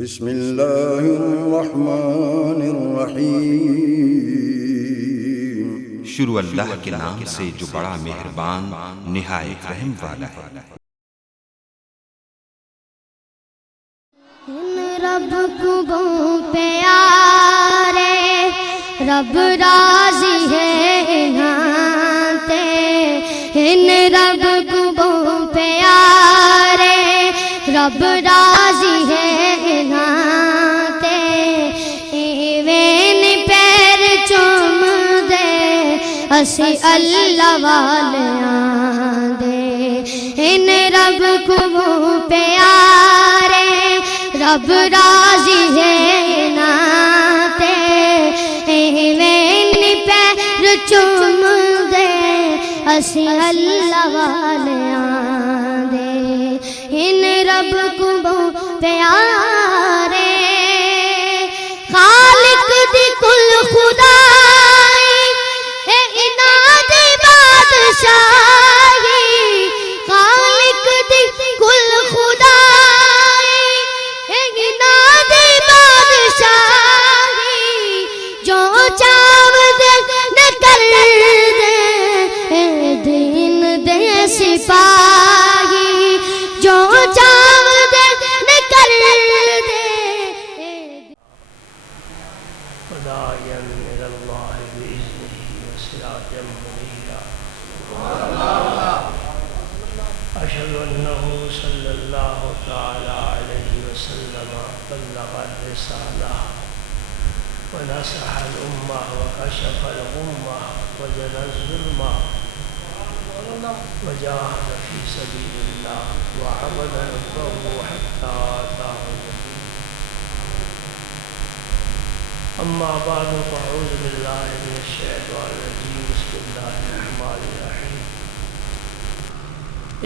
بسم اللہ الرحمن الرحیم۔ شروع اللہ کے نام سے جو بڑا مہربان نہایت رحم والا ہے۔ رب کو پیارے رب راضی ہے انہاں ان رب کو پیارے رب راضی ہے انہاں ایویں پیر چوم دے اسی اللہ والیاں دے ان رب کو پیارے رب راضی ہے ناتے ایویں پیر چوم دے اسی اللہ والیاں دے ان رب کو پیارے خالق دی کل خدائی انہاں دی بادشاہی خالق دی کل خدائی جو چاو دے نہ کر دے دین دے سپاہی جو چاو دے نہ کر دے خدایا من اللہ بإذنہ وسراجا منیرا اشہد انہ صلی اللہ تعالی علیہ وسلم بلغ الرسالہ ونصح الأمة وكشف الغمة وجل الظلمة وجاهد في سبيل الله وعبد ربه حتى أتاه اليقين أما بعد فأعوذ بالله من الشيطان الرجيم بسم الله الرحمن الرحيم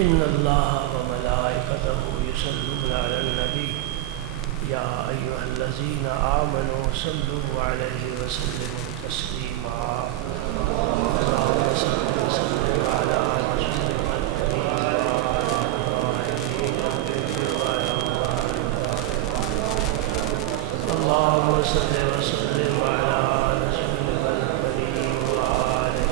إن الله وملائكته يصلون على النبي يا أيها الذين آمنوا صلوا عليه وسلموا تسليما اللهم صل وسلم على رسولك الكريم اللهم صل وسلم على رسولك الكريم وعلى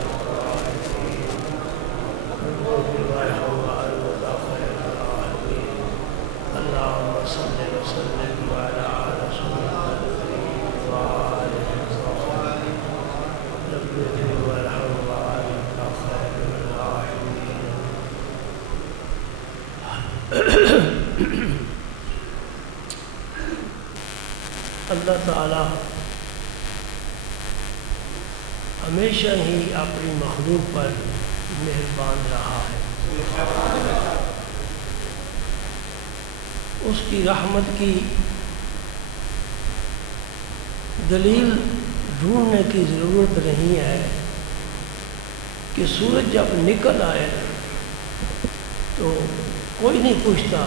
اللهم صل وسلم على رسولك الكريم وعلى نبيه وارحم وعنك خير الراحمين اللہ تعالی ہمیشہ ہی اپنی مخلوق پر مہربان رہا ہے۔ اس کی رحمت کی دلیل ڈھونڈنے کی ضرورت نہیں ہے کہ سورج جب نکل آئے تو کوئی نہیں پوچھتا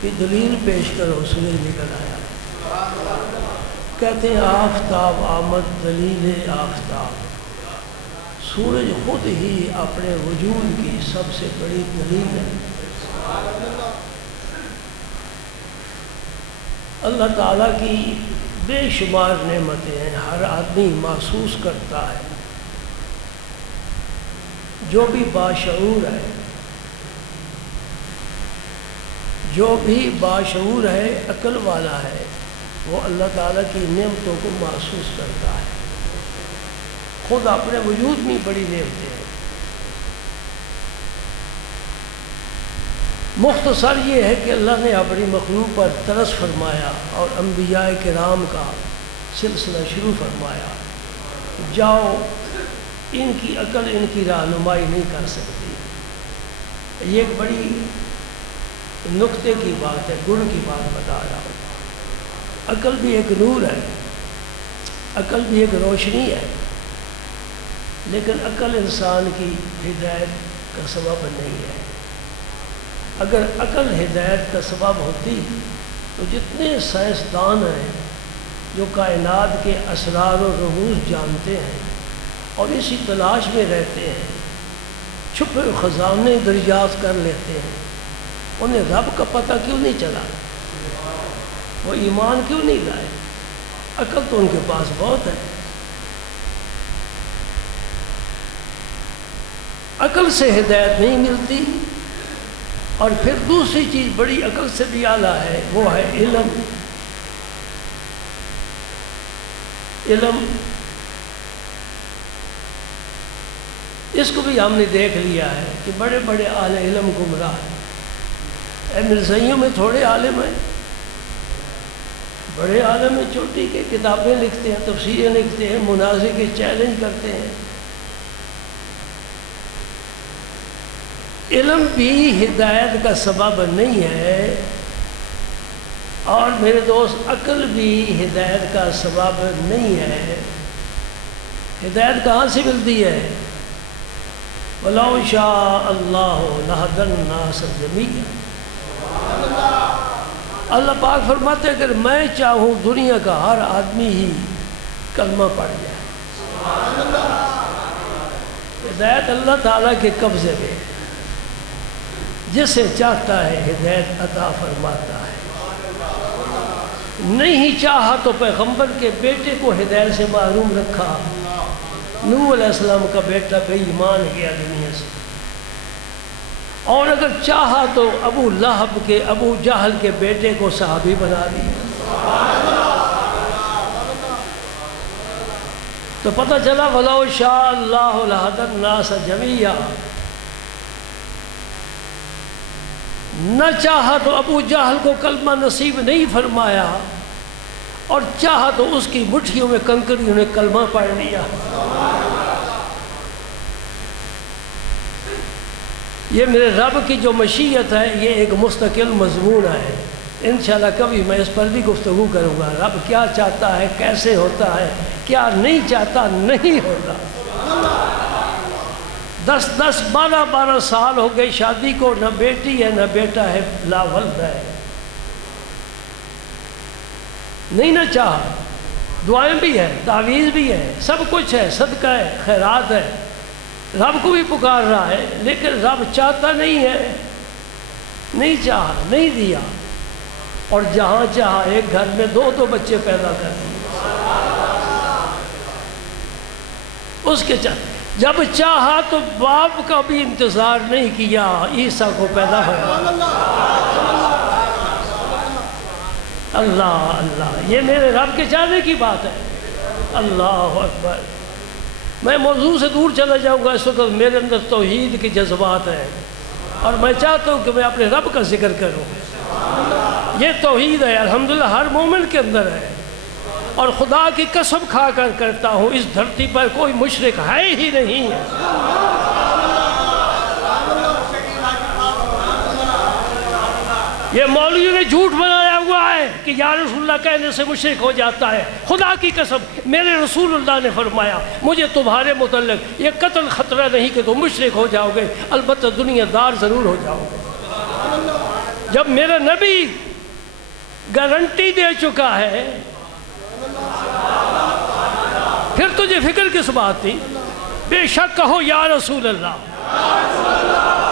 کہ دلیل پیش کرو سورج نکل آیا، کہتے ہیں آفتاب آمد دلیل آفتاب، سورج خود ہی اپنے وجود کی سب سے بڑی دلیل ہے۔ اللہ تعالیٰ کی بے شمار نعمتیں ہیں، ہر آدمی محسوس کرتا ہے، جو بھی باشعور ہے عقل والا ہے وہ اللہ تعالیٰ کی نعمتوں کو محسوس کرتا ہے، خود اپنے وجود میں بڑی نعمتیں ہیں۔ مختصر یہ ہے کہ اللہ نے اپنی مخلوق پر ترس فرمایا اور انبیاء کرام کا سلسلہ شروع فرمایا، جاؤ ان کی عقل ان کی رہنمائی نہیں کر سکتی۔ یہ ایک بڑی نقطے کی بات ہے، گن کی بات بتا رہا ہوں۔ عقل بھی ایک نور ہے، عقل بھی ایک روشنی ہے، لیکن عقل انسان کی ہدایت کا سبب نہیں ہے۔ اگر عقل ہدایت کا سبب ہوتی تو جتنے سائنسدان ہیں جو کائنات کے اسرار و رموز جانتے ہیں اور اسی تلاش میں رہتے ہیں، چھپے خزانے دریافت کر لیتے ہیں، انہیں رب کا پتہ کیوں نہیں چلا؟ وہ ایمان کیوں نہیں لائے؟ عقل تو ان کے پاس بہت ہے، عقل سے ہدایت نہیں ملتی۔ اور پھر دوسری چیز بڑی عقل سے بھی اعلیٰ ہے، وہ ہے علم۔ علم اس کو بھی ہم نے دیکھ لیا ہے کہ بڑے بڑے اہل علم گمراہ ہیں۔ مرزائیوں میں تھوڑے عالم ہیں، بڑے عالم ہیں، چھوٹی کے کتابیں لکھتے ہیں، تفسیریں لکھتے ہیں، مناظر کے چیلنج کرتے ہیں۔ علم بھی ہدایت کا سبب نہیں ہے، اور میرے دوست عقل بھی ہدایت کا سبب نہیں ہے۔ ہدایت کہاں سے ملتی ہے؟ وَلَوْ شَاءَ اللَّهُ لَهَدَى النَّاسَ جَمِيعًا۔ اللہ پاک فرماتے ہیں اگر میں چاہوں دنیا کا ہر آدمی ہی کلمہ پڑھ جائے۔ ہدایت اللہ تعالیٰ کے قبضے میں، جسے چاہتا ہے ہدایت عطا فرماتا ہے۔ نہیں چاہا تو پیغمبر کے بیٹے کو ہدایت سے محروم رکھا۔ نوح علیہ السلام کا بیٹا بے ایمان گیا دنیا سے، اور اگر چاہا تو ابو لہب کے، ابو جہل کے بیٹے کو صحابی بنا دیا۔ تو پتہ چلا وَلَوْ شَاءَ اللَّهُ لَهَدَى النَّاسَ جَمِيعًا۔ نہ چاہا تو ابو جہل کو کلمہ نصیب نہیں فرمایا، اور چاہا تو اس کی مٹھیوں میں کنکریوں نے کلمہ پڑھ لیا۔ یہ میرے رب کی جو مشیت ہے یہ ایک مستقل مضمون ہے، انشاءاللہ کبھی میں اس پر بھی گفتگو کروں گا۔ رب کیا چاہتا ہے، کیسے ہوتا ہے، کیا نہیں چاہتا نہیں ہوتا۔ 10 12 سال ہو گئے شادی کو، نہ بیٹی ہے نہ بیٹا ہے، لا ولد ہے۔ نہیں نہ چاہا، دعائیں بھی ہیں، تعویذ بھی ہے، سب کچھ ہے، صدقہ ہے، خیرات ہے، رب کو بھی پکار رہا ہے، لیکن رب چاہتا نہیں ہے، نہیں چاہا، نہیں دیا۔ اور جہاں چاہا ایک گھر میں 2 بچے پیدا کر دیے۔ اس کے جب چاہا تو باپ کا بھی انتظار نہیں کیا، عیسیٰ کو پیدا ہوا۔ اللہ اللہ، یہ میرے رب کے چاہنے کی بات ہے۔ اللہ اکبر۔ میں موضوع سے دور چلا جاؤں گا، اس وقت میرے اندر توحید کے جذبات ہیں، اور میں چاہتا ہوں کہ میں اپنے رب کا ذکر کروں۔ یہ توحید ہے، الحمدللہ ہر مومن کے اندر ہے، اور خدا کی قسم کھا کر کرتا ہوں اس دھرتی پر کوئی مشرک ہے ہی نہیں ہے۔ یہ مولویوں نے جھوٹ بنایا ہوا ہے کہ یا رسول اللہ کہنے سے مشرک ہو جاتا ہے۔ خدا کی قسم میرے رسول اللہ نے فرمایا مجھے تمہارے متعلق یہ قتل خطرہ نہیں کہ تم مشرک ہو جاؤ گے، البتہ دنیا دار ضرور ہو جاؤ گے۔ جب میرا نبی گارنٹی دے چکا ہے، پھر تجھے فکر کس بات تھی؟ بے شک کہو یا رسول اللہ۔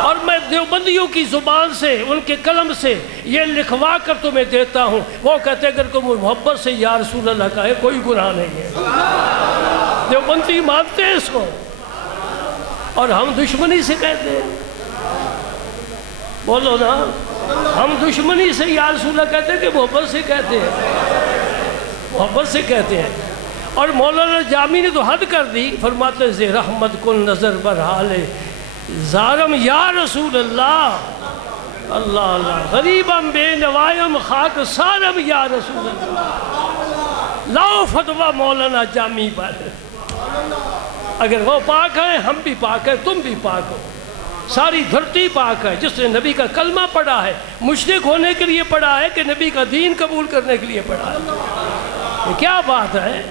اور میں دیوبندیوں کی زبان سے، ان کے قلم سے یہ لکھوا کر تمہیں دیتا ہوں، وہ کہتے ہیں اگر کوئی محبت سے یا رسول اللہ کہے کوئی گناہ نہیں ہے۔ دیوبندی مانتے ہیں اس کو، اور ہم دشمنی سے کہتے ہیں۔ بولو نا، ہم دشمنی سے یا رسول اللہ کہتے ہیں کہ محبت سے کہتے ہیں؟ محبت سے کہتے ہیں۔ اور مولانا جامی نے تو حد کر دی، فرماتے سے رحمت کن نظر برحال زارم یا رسول اللہ، اللہ اللہ، غریبم بے نوائم خاک سارم یا رسول اللہ۔ لاؤ فتویٰ مولانا جامی پر، اگر وہ پاک ہیں ہم بھی پاک ہیں، تم بھی پاک ہو، ساری دھرتی پاک ہے۔ جس نے نبی کا کلمہ پڑھا ہے مشرک ہونے کے لیے پڑھا ہے کہ نبی کا دین قبول کرنے کے لیے پڑھا ہے؟ یہ کیا بات ہے؟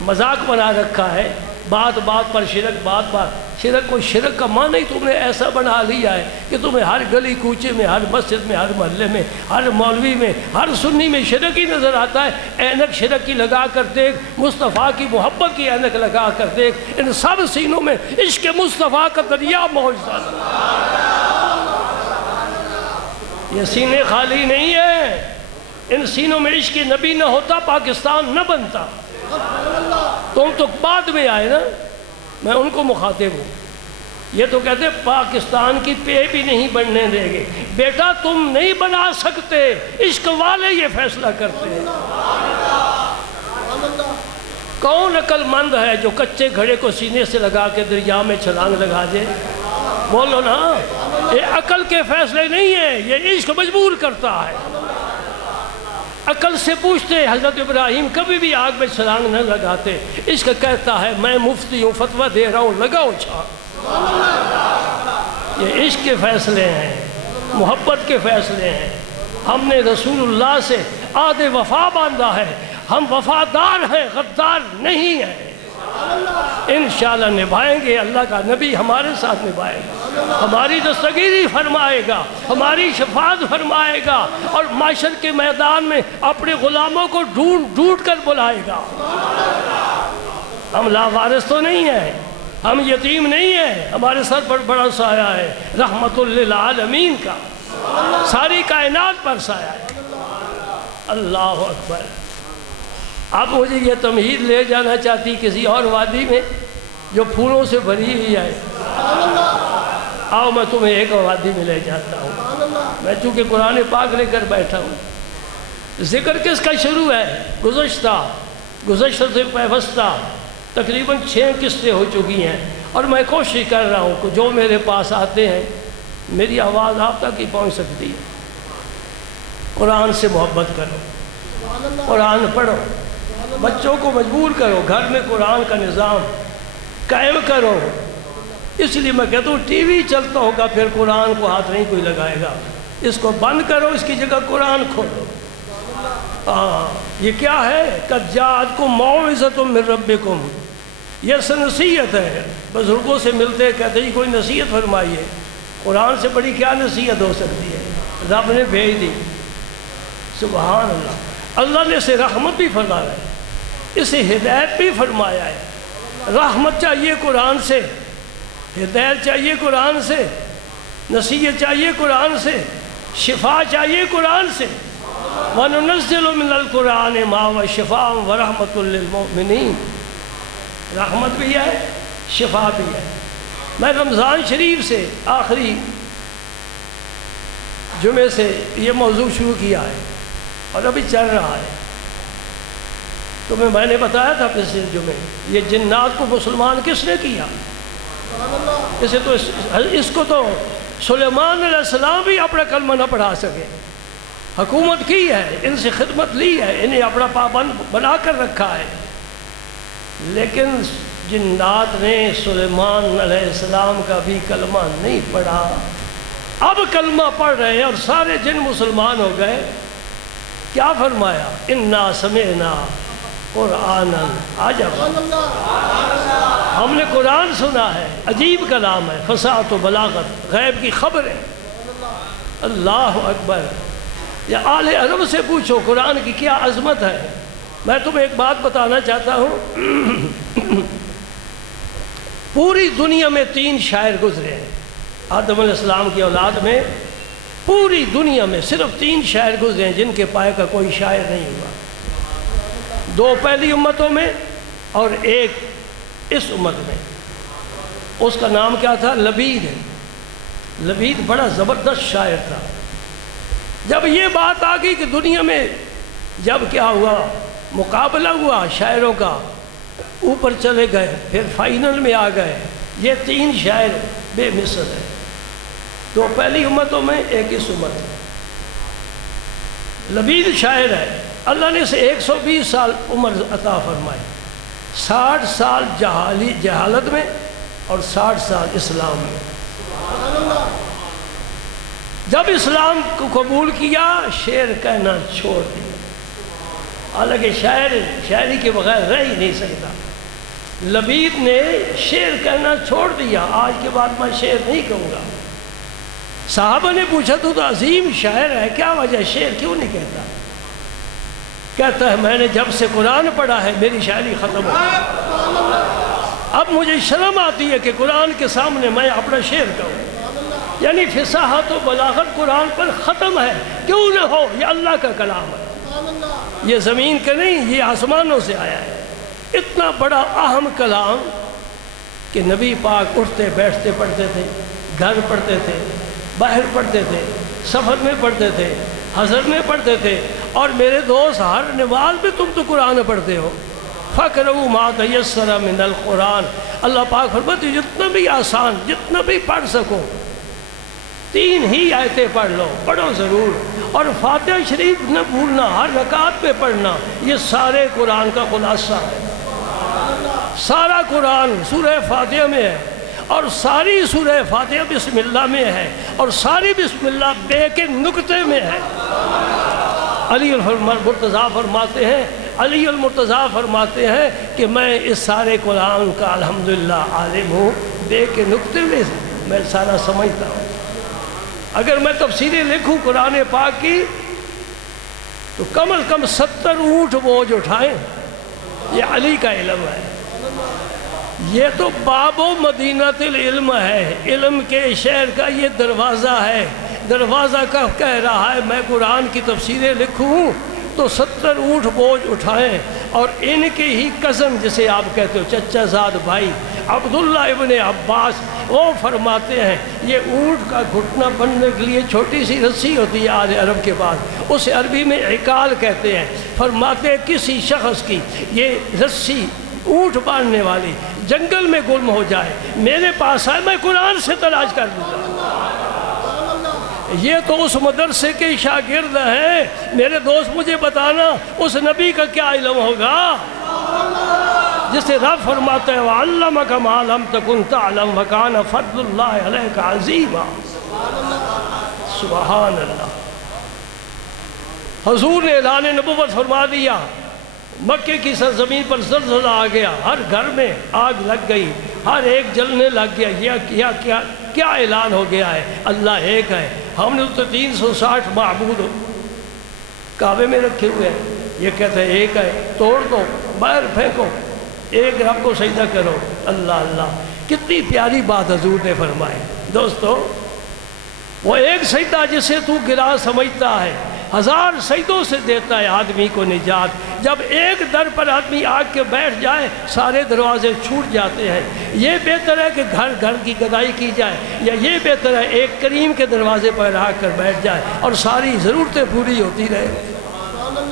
مذاق بنا رکھا ہے، بات بات پر شرک، بات بات شرک۔ کوئی شرک کا معنی ہی تم نے ایسا بنا لیا ہے کہ تمہیں ہر گلی کوچے میں، ہر مسجد میں، ہر محلے میں، ہر مولوی میں، ہر سنی میں شرک ہی نظر آتا ہے۔ اینک شرک کی لگا کر دیکھ، مصطفیٰ کی محبت کی اینک لگا کر دیکھ، ان سب سینوں میں عشق مصطفیٰ کا دریا موجود ہے۔ یہ سینے خالی نہیں ہیں، ان سینوں میں عشق نبی نہ ہوتا پاکستان نہ بنتا. تم تو بعد میں آئے نا، میں ان کو مخاطب ہوں. یہ تو کہتے پاکستان کی پے بھی نہیں بننے دیں گے. بیٹا تم نہیں بنا سکتے، عشق والے یہ فیصلہ کرتے ہیں. کون عقل مند ہے جو کچے گھڑے کو سینے سے لگا کے دریا میں چھلانگ لگا دے؟ بولو نا. یہ عقل کے فیصلے نہیں ہیں، یہ عشق مجبور کرتا ہے. عقل سے پوچھتے حضرت ابراہیم کبھی بھی آگ میں چھلانگ نہ لگاتے. عشق کہتا ہے میں مفتی ہوں، فتویٰ دے رہا ہوں، لگاؤ چھان. یہ عشق کے فیصلے ہیں، محبت کے فیصلے ہیں. ہم نے رسول اللہ سے عہد وفا باندھا ہے. ہم وفادار ہیں، غدار نہیں ہیں. انشاءاللہ نبھائیں گے. اللہ کا نبی ہمارے ساتھ نبھائے گا، ہماری دستگیری فرمائے گا، ہماری شفاعت فرمائے گا، اور معاشر کے میدان میں اپنے غلاموں کو ڈھونڈ ڈھونڈ کر بلائے گا. ہم لاوارث تو نہیں ہیں، ہم یتیم نہیں ہیں. ہمارے سر پر بڑا سایہ ہے رحمت للعالمین کا، ساری کائنات پر سایہ ہے. اللہ اکبر. اب مجھے یہ تمہید لے جانا چاہتی کسی اور وادی میں جو پھولوں سے بھری ہوئی ہے. آؤ میں تمہیں ایک وادی میں لے جاتا ہوں. میں چونکہ قرآن پاک لے کر بیٹھا ہوں. ذکر کس کا شروع ہے؟ گزشتہ سے پیوستہ تقریباً 6 قسطیں ہو چکی ہیں، اور میں کوشش کر رہا ہوں کہ جو میرے پاس آتے ہیں میری آواز آپ تک ہی پہنچ سکتی ہے. قرآن سے محبت کرو، قرآن پڑھو، بچوں کو مجبور کرو، گھر میں قرآن کا نظام قائم کرو. اس لیے میں کہتا ہوں ٹی وی چلتا ہوگا پھر قرآن کو ہاتھ نہیں کوئی لگائے گا. اس کو بند کرو، اس کی جگہ قرآن کھولو. یہ کیا ہے؟ قد جاءتکم موعظۃ من ربکم. یہ نصیحت ہے. بزرگوں سے ملتے کہتے ہیں کوئی نصیحت فرمائیے. قرآن سے بڑی کیا نصیحت ہو سکتی ہے؟ رب نے بھیج دی. سبحان اللہ. اللہ نے اسے رحمت بھی فرمایا ہے، اسے ہدایت بھی فرمایا ہے. رحمت چاہیے قرآن سے، ہدایت چاہیے قرآن سے، نصیحت چاہیے قرآن سے، شفا چاہیے قرآن سے. وَنُنَزِّلُ مِنَ الْقُرْآنِ مَا هُوَ شِفَاءٌ وَرَحْمَةٌ لِّلْمُؤْمِنِينَ. رحمت بھی ہے، شفا بھی ہے. میں رمضان شریف سے آخری جمعے سے یہ موضوع شروع کیا ہے اور ابھی چل رہا ہے. تمہیں میں نے بتایا تھا پچھلے جمعے یہ جنات کو مسلمان کس نے کیا؟ اس کو تو سلیمان علیہ السلام بھی اپنا کلمہ نہ پڑھا سکے. حکومت کی ہے، ان سے خدمت لی ہے، انہیں اپنا پابند بنا کر رکھا ہے، لیکن جنات نے سلیمان علیہ السلام کا بھی کلمہ نہیں پڑھا. اب کلمہ پڑھ رہے ہیں اور سارے جن مسلمان ہو گئے. کیا فرمایا؟ انا سمعنا قرآنا عجبا. ہم نے قرآن سنا ہے، عجیب کلام ہے، فصاحت و بلاغت، غیب کی خبر ہے. اللہ اکبر. یا آل عرب سے پوچھو قرآن کی کیا عظمت ہے. میں تمہیں ایک بات بتانا چاہتا ہوں. پوری دنیا میں 3 شاعر گزرے ہیں. آدم علیہ السلام کی اولاد میں پوری دنیا میں صرف 3 شاعر گزرے ہیں جن کے پائے کا کوئی شاعر نہیں ہوا. 2 پہلی امتوں میں اور 1 اس امت میں. اس کا نام کیا تھا؟ لبید. لبید بڑا زبردست شاعر تھا. جب یہ بات آ گئی کہ دنیا میں جب کیا ہوا، مقابلہ ہوا شاعروں کا، اوپر چلے گئے، پھر فائنل میں آ گئے. یہ 3 شاعر بے مثل ہیں. 2 پہلی امتوں میں 1 اس امت میں. لبید شاعر ہے. اللہ نے اسے 120 سال عمر عطا فرمائی. 60 سال جہالت میں اور 60 سال اسلام میں. جب اسلام کو قبول کیا شعر کہنا چھوڑ دیا. حالانکہ شاعری کے بغیر رہ ہی نہیں سکتا. لبید نے شعر کہنا چھوڑ دیا. آج کے بعد میں شعر نہیں کہوں گا. صحابہ نے پوچھا تو عظیم شاعر ہے، کیا وجہ شعر کیوں نہیں کہتا؟ کہتا ہے میں نے جب سے قرآن پڑھا ہے میری شاعری ختم ہو گئی. اب مجھے شرم آتی ہے کہ قرآن کے سامنے میں اپنا شعر کہوں. یعنی فصاحت و بلاغت قرآن پر ختم ہے. کیوں نہ ہو، یہ اللہ کا کلام ہے. یہ زمین کا نہیں، یہ آسمانوں سے آیا ہے۔ اتنا بڑا اہم کلام کہ نبی پاک اٹھتے بیٹھتے پڑھتے تھے، گھر پڑھتے تھے، باہر پڑھتے تھے، سفر میں پڑھتے تھے، حضر میں پڑھتے تھے، اور میرے دوست ہر نماز میں تم تو قرآن پڑھتے ہو۔ فَقْرَؤُوا مَا تَيَسَّرَ مِنَ الْقُرْآنِ، اللہ پاک فرماتے جتنا بھی آسان، جتنا بھی پڑھ سکو، 3 ہی آیتیں پڑھ لو، پڑھو ضرور، اور فاتحہ شریف نہ بھولنا، ہر رکعت میں پڑھنا۔ یہ سارے قرآن کا خلاصہ ہے، سارا قرآن سورہ فاتحہ میں ہے، اور ساری سورہ فاتحہ بسم اللہ میں ہے، اور ساری بسم اللہ بے کے نقطے میں ہے۔ علی المرتضیٰ فرماتے ہیں، علی المرتضیٰ فرماتے ہیں کہ میں اس سارے قرآن کا الحمدللہ عالم ہوں، بے کے نقطے میں میں سارا سمجھتا ہوں۔ اگر میں تفسیریں لکھوں قرآن پاک کی تو کم از کم 70 اونٹ بوجھ اٹھائیں۔ یہ علی کا علم ہے، یہ تو باب و مدینۃ العلم ہے، علم کے شہر کا یہ دروازہ ہے۔ دروازہ کا کہہ رہا ہے میں قرآن کی تفسیریں لکھوں تو 70 اونٹ بوجھ اٹھائیں، اور ان کے ہی قسم جسے آپ کہتے ہو چچا زاد بھائی عبداللہ ابن عباس، وہ فرماتے ہیں یہ اونٹ کا گھٹنا بننے کے لیے چھوٹی سی رسی ہوتی ہے آج عرب کے پاس، اسے عربی میں عقال کہتے ہیں۔ فرماتے ہیں کسی شخص کی یہ رسی اونٹ باندھنے والی جنگل میں گم ہو جائے، میرے پاس آئے، میں قرآن سے تلاش کر دوں گا۔ یہ تو اس مدرسے کے شاگرد ہیں، میرے دوست مجھے بتانا اس نبی کا کیا علم ہوگا جسے رب فرماتا ہے وَعَلَّمَكَ مَا لَمْ تَكُنْ تَعْلَمْ وَكَانَ فَضْلُ اللَّهِ عَلَيْكَ عَظِيمًا۔ سبحان اللہ۔ حضور نے اعلان نبوت فرما دیا، مکے کی سرزمین پر زلزلہ آ گیا، ہر گھر میں آگ لگ گئی، ہر ایک جلنے لگ گیا۔ کیا اعلان ہو گیا ہے؟ اللہ ایک ہے۔ ہم نے تو 360 معبود کعبے میں رکھے ہوئے ہیں، یہ کہتے ہیں ایک ہے، توڑ دو، باہر پھینکو، ایک رب کو سجدہ کرو۔ اللہ اللہ، کتنی پیاری بات حضور نے فرمائی۔ دوستو، وہ ایک سجدہ جسے تو گرا سمجھتا ہے 1000 سجدوں سے دیتا ہے آدمی کو نجات۔ جب ایک در پر آدمی آگ کے بیٹھ جائے سارے دروازے چھوٹ جاتے ہیں۔ یہ بہتر ہے کہ گھر گھر کی گدائی کی جائے، یا یہ بہتر ہے ایک کریم کے دروازے پر آ کر بیٹھ جائے اور ساری ضرورتیں پوری ہوتی رہے۔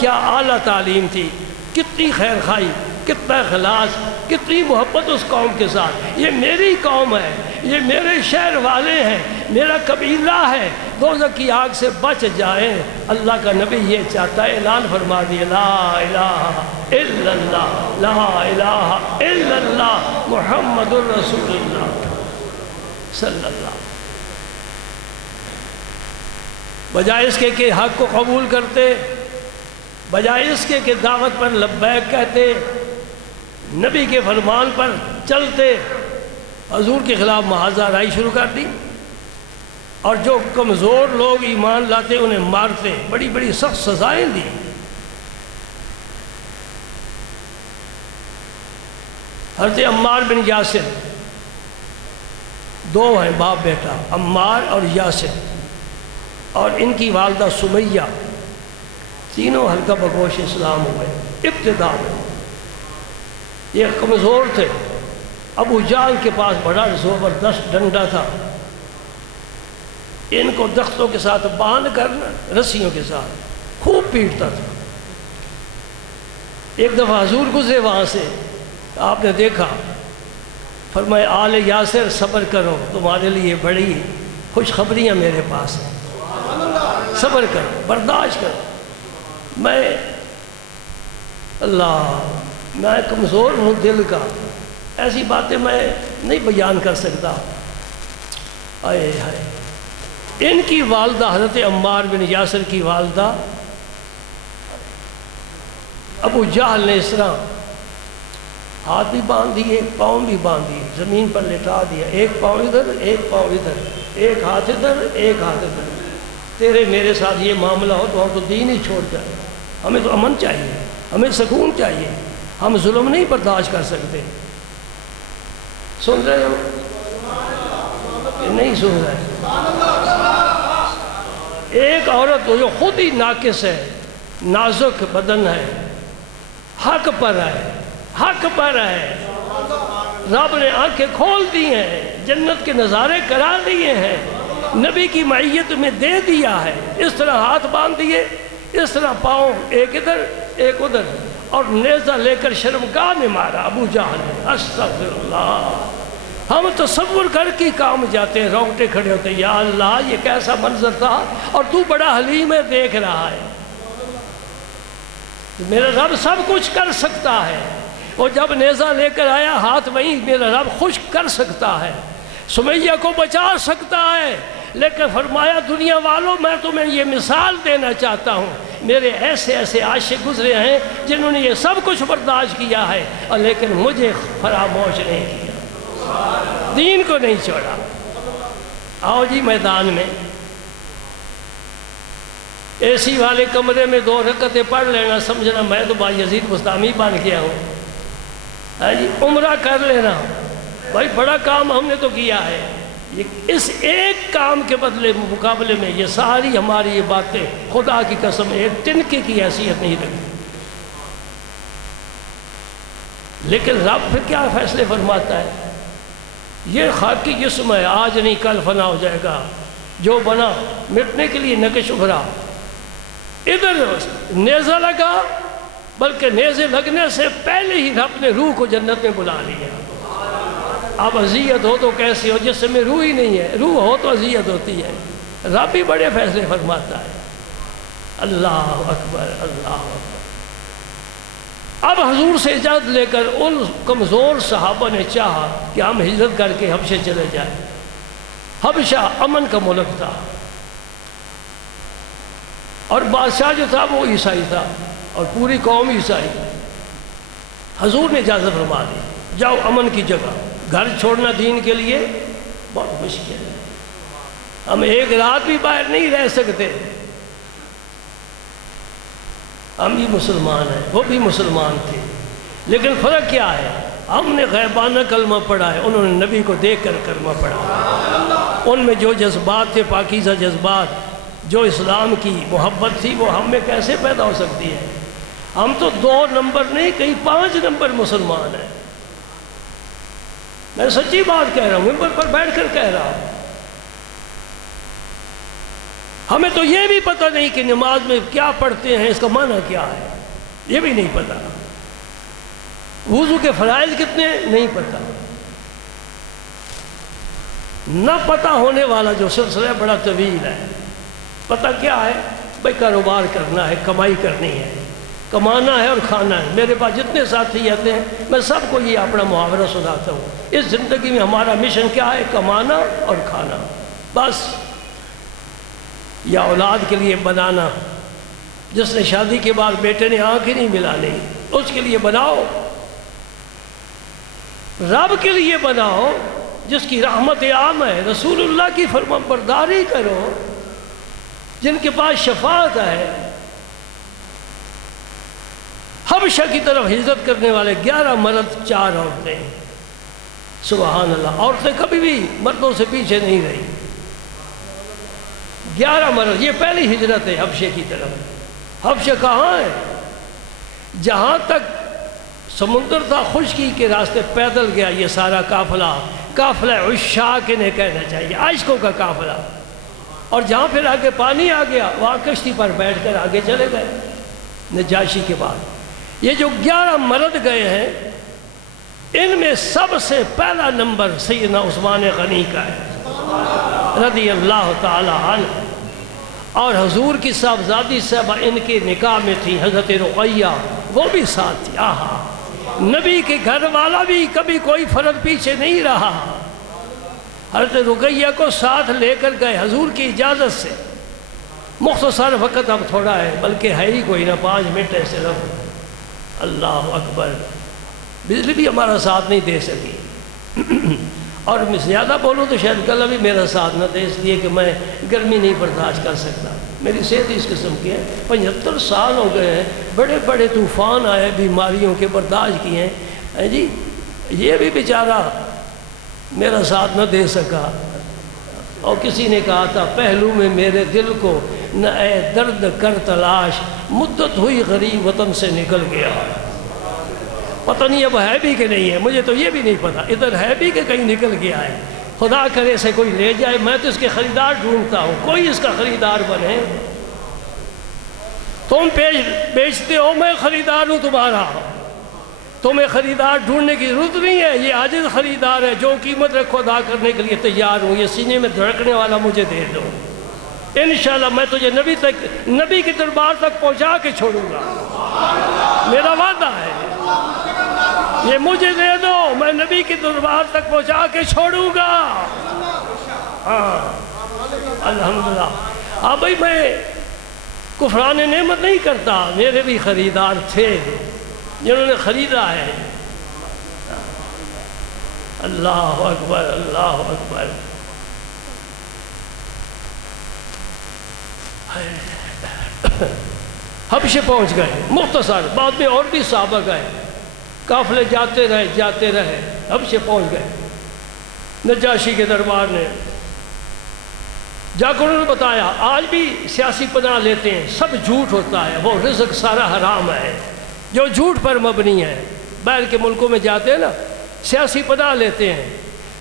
کیا اعلیٰ تعلیم تھی، کتنی خیر خواہی، کتنا اخلاص، کتنی محبت اس قوم کے ساتھ۔ یہ میری قوم ہے، یہ میرے شہر والے ہیں، میرا قبیلہ ہے، دوزخ کی آگ سے بچ جائیں۔ اللہ کا نبی یہ چاہتا ہے، اعلان فرما دیا لا الہ الا اللہ، لا الہ الا اللہ محمد الرسول اللہ صلی اللہ۔ بجائے اس کے کہ حق کو قبول کرتے، بجائے اس کے کہ دعوت پر لبیک کہتے، نبی کے فرمان پر چلتے، حضور کے خلاف محاذہ رائی شروع کر دی، اور جو کمزور لوگ ایمان لاتے انہیں مارتے، بڑی بڑی سخت سزائیں دی۔ حضرت عمار بن یاسر، 2 ہیں باپ بیٹا، عمار اور یاسر، اور ان کی والدہ سمیہ، تینوں ہلکا بگوش اسلام ہوئے ابتدا میں۔ یہ کمزور تھے، ابو جہل کے پاس بڑا زبردست ڈنڈا تھا، ان کو درختوں کے ساتھ باندھ کر رسیوں کے ساتھ خوب پیٹتا تھا۔ ایک دفعہ حضور گزرے وہاں سے، آپ نے دیکھا، فرمائے آل یاسر صبر کرو، تمہارے لیے بڑی خوشخبریاں میرے پاس ہیں، صبر کرو، برداشت کرو۔ میں کمزور ہوں دل کا، ایسی باتیں میں نہیں بیان کر سکتا۔ آئے ہائے، ان کی والدہ حضرت عمار بن یاسر کی والدہ ابو جہل نے اس طرح ہاتھ بھی باندھ دیے، پاؤں بھی باندھ دیے، زمین پر لٹا دیا، ایک پاؤں ادھر ایک پاؤں ادھر، ایک ہاتھ ادھر ایک ہاتھ ادھر، تیرے میرے ساتھ یہ معاملہ ہو تو ہم تو دین ہی چھوڑ جائیں، ہمیں تو امن چاہیے، ہمیں سکون چاہیے، ہم ظلم نہیں برداشت کر سکتے۔ سن رہے ہو کہ نہیں سن رہے؟ ایک عورت جو خود ہی ناقص ہے، نازک بدن ہے، حق پر ہے، حق پر ہے۔ رب نے آنکھیں کھول دی ہیں، جنت کے نظارے کرا دیے ہیں، نبی کی معیت میں دے دیا ہے۔ اس طرح ہاتھ باندھ دیے، اس طرح پاؤں ایک ادھر ایک ادھر، اور نیزہ لے کر شرمگاہ میں مارا ابو جہل نے۔ استغفر اللہ، ہم تصور کر کے کام جاتے ہیں، رونگٹے کھڑے ہوتے ہیں، یا اللہ یہ کیسا منظر تھا، اور تو بڑا حلیم ہے، دیکھ رہا ہے۔ میرا رب سب کچھ کر سکتا ہے، اور جب نیزہ لے کر آیا ہاتھ وہیں میرا رب خشک کر سکتا ہے، سمیہ کو بچا سکتا ہے، لیکن فرمایا دنیا والوں میں تمہیں یہ مثال دینا چاہتا ہوں، میرے ایسے ایسے عاشق گزرے ہیں جنہوں نے یہ سب کچھ برداشت کیا ہے، اور لیکن مجھے فراموش نہیں کیا، دین کو نہیں چھوڑا۔ آؤ جی میدان میں، اے سی والے کمرے میں 2 رکعتیں پڑھ لینا، سمجھنا میں تو بایزید بستامی بن گیا ہوں، جی عمرہ کر لینا، بھائی بڑا کام ہم نے تو کیا ہے۔ اس ایک کام کے بدلے مقابلے میں یہ ساری ہماری یہ باتیں خدا کی قسم ایک تنکے کی حیثیت نہیں رکھتی۔ لیکن رب پھر کیا فیصلے فرماتا ہے؟ یہ خاکی جسم ہے، آج نہیں کل فنا ہو جائے گا، جو بنا مٹنے کے لیے نقش ابھرا، ادھر نیزہ لگا، بلکہ نیزے لگنے سے پہلے ہی رب نے روح کو جنت میں بلا لیا۔ اب اذیت ہو تو کیسی ہو جس میں روح ہی نہیں ہے، روح ہو تو اذیت ہوتی ہے۔ رب بھی بڑے فیصلے فرماتا ہے۔ اللہ اکبر، اللہ اکبر۔ اب حضور سے اجازت لے کر ان کمزور صحابہ نے چاہا کہ ہم ہجرت کر کے حبشے چلے جائیں۔ حبشہ امن کا ملک تھا، اور بادشاہ جو تھا وہ عیسائی تھا، اور پوری قوم عیسائی۔ حضور نے اجازت فرما دی، جاؤ امن کی جگہ، گھر چھوڑنا دین کے لیے بہت مشکل ہے، ہم ایک رات بھی باہر نہیں رہ سکتے۔ ہم بھی مسلمان ہیں، وہ بھی مسلمان تھے، لیکن فرق کیا ہے؟ ہم نے غیبانہ کلمہ پڑھا ہے، انہوں نے نبی کو دیکھ کر کلمہ پڑھا۔ ان میں جو جذبات تھے، پاکیزہ جذبات، جو اسلام کی محبت تھی، وہ ہم میں کیسے پیدا ہو سکتی ہے؟ ہم تو 2 نمبر نہیں، کہیں 5 نمبر مسلمان ہیں۔ میں سچی بات کہہ رہا ہوں، ممبر پر بیٹھ کر کہہ رہا ہوں۔ ہمیں تو یہ بھی پتہ نہیں کہ نماز میں کیا پڑھتے ہیں، اس کا معنی کیا ہے، یہ بھی نہیں پتہ۔ وضو کے فرائض کتنے نہیں پتہ۔ نہ پتہ ہونے والا جو سلسلہ بڑا طویل ہے۔ پتہ کیا ہے؟ بھائی کاروبار کرنا ہے، کمائی کرنی ہے، کمانا ہے اور کھانا ہے۔ میرے پاس جتنے ساتھی آتے ہیں میں سب کو یہ اپنا محاورہ سناتا ہوں، اس زندگی میں ہمارا مشن کیا ہے؟ کمانا اور کھانا، بس۔ یا اولاد کے لیے بنانا، جس نے شادی کے بعد بیٹے نے آنکھ ہی نہیں ملانی، اس کے لیے بناؤ۔ رب کے لیے بناؤ جس کی رحمت عام ہے، رسول اللہ کی فرما برداری کرو، جن کے پاس شفاعت ہے۔ حبشہ کی طرف ہجرت کرنے والے 11 مرد 4 عورتیں، سبحان اللہ۔ عورتیں کبھی بھی مردوں سے پیچھے نہیں رہی، 11 مرد۔ یہ پہلی ہجرت ہے حبشے کی طرف۔ حبشہ کہاں ہے؟ جہاں تک سمندر تھا خشکی کے راستے پیدل گیا یہ سارا قافلہ، قافلہ عشاق انہیں کہنا چاہیے، عاشقوں کا قافلہ۔ اور جہاں پھر آگے پانی آ گیا وہاں کشتی پر بیٹھ کر آگے چلے گئے نجاشی کے بعد۔ یہ جو 11 مرد گئے ہیں، ان میں سب سے پہلا نمبر سیدنا عثمان غنی کا ہے رضی اللہ تعالی عنہ، اور حضور کی صاحبزادی صاحبہ ان کے نکاح میں تھی حضرت رقیہ، وہ بھی ساتھ تھی۔ آہا، نبی کے گھر والا بھی کبھی کوئی فرد پیچھے نہیں رہا۔ حضرت رقیہ کو ساتھ لے کر گئے حضور کی اجازت سے۔ مختصر وقت اب تھوڑا ہے، بلکہ ہے ہی کوئی نہ، 5 منٹ ہے صرف۔ اللہ اکبر۔ بجلی بھی ہمارا ساتھ نہیں دے سکی، اور میں زیادہ بولوں تو شاید کل بھی میرا ساتھ نہ دے، اس لیے کہ میں گرمی نہیں برداشت کر سکتا، میری صحت اس قسم کی ہے۔ 75 سال ہو گئے ہیں، بڑے بڑے طوفان آئے، بیماریوں کے برداشت کیے ہیں جی، یہ بھی بیچارہ میرا ساتھ نہ دے سکا۔ اور کسی نے کہا تھا، پہلو میں میرے دل کو نہ اے درد کر تلاش، مدت ہوئی غریب وطن سے نکل گیا۔ پتہ نہیں اب ہے بھی کہ نہیں ہے، مجھے تو یہ بھی نہیں پتا، ادھر ہے بھی کہ کہیں نکل گیا ہے۔ خدا کرے سے کوئی لے جائے، میں تو اس کے خریدار ڈھونڈتا ہوں، کوئی اس کا خریدار بنے۔ تم بیچتے ہو، میں خریدار ہوں تمہارا، تمہیں خریدار ڈھونڈنے کی ضرورت نہیں ہے، یہ عاجز خریدار ہے، جو قیمت رکھو ادا کرنے کے لیے تیار ہوں، یہ سینے میں دھڑکنے والا مجھے دے دو، انشاءاللہ میں تجھے نبی کے دربار تک پہنچا کے چھوڑوں گا، میرا وعدہ ہے، یہ مجھے دے دو، میں نبی کے دربار تک پہنچا کے چھوڑوں گا۔ ہاں الحمدللہ۔ ہاں بھائی میں کفران نعمت نہیں کرتا، میرے بھی خریدار تھے جنہوں نے خریدا ہے۔ اللہ اکبر، اللہ اکبر۔ حبشے پہنچ گئے، مختصر، بعد میں اور بھی صحابہ گئے، قافلے جاتے رہے، حبشے پہنچ گئے۔ نجاشی کے دربار نے جا کر انہوں نے بتایا آج بھی سیاسی پناہ لیتے ہیں، سب جھوٹ ہوتا ہے، وہ رزق سارا حرام ہے جو جھوٹ پر مبنی ہے۔ باہر کے ملکوں میں جاتے ہیں نا، سیاسی پناہ لیتے ہیں،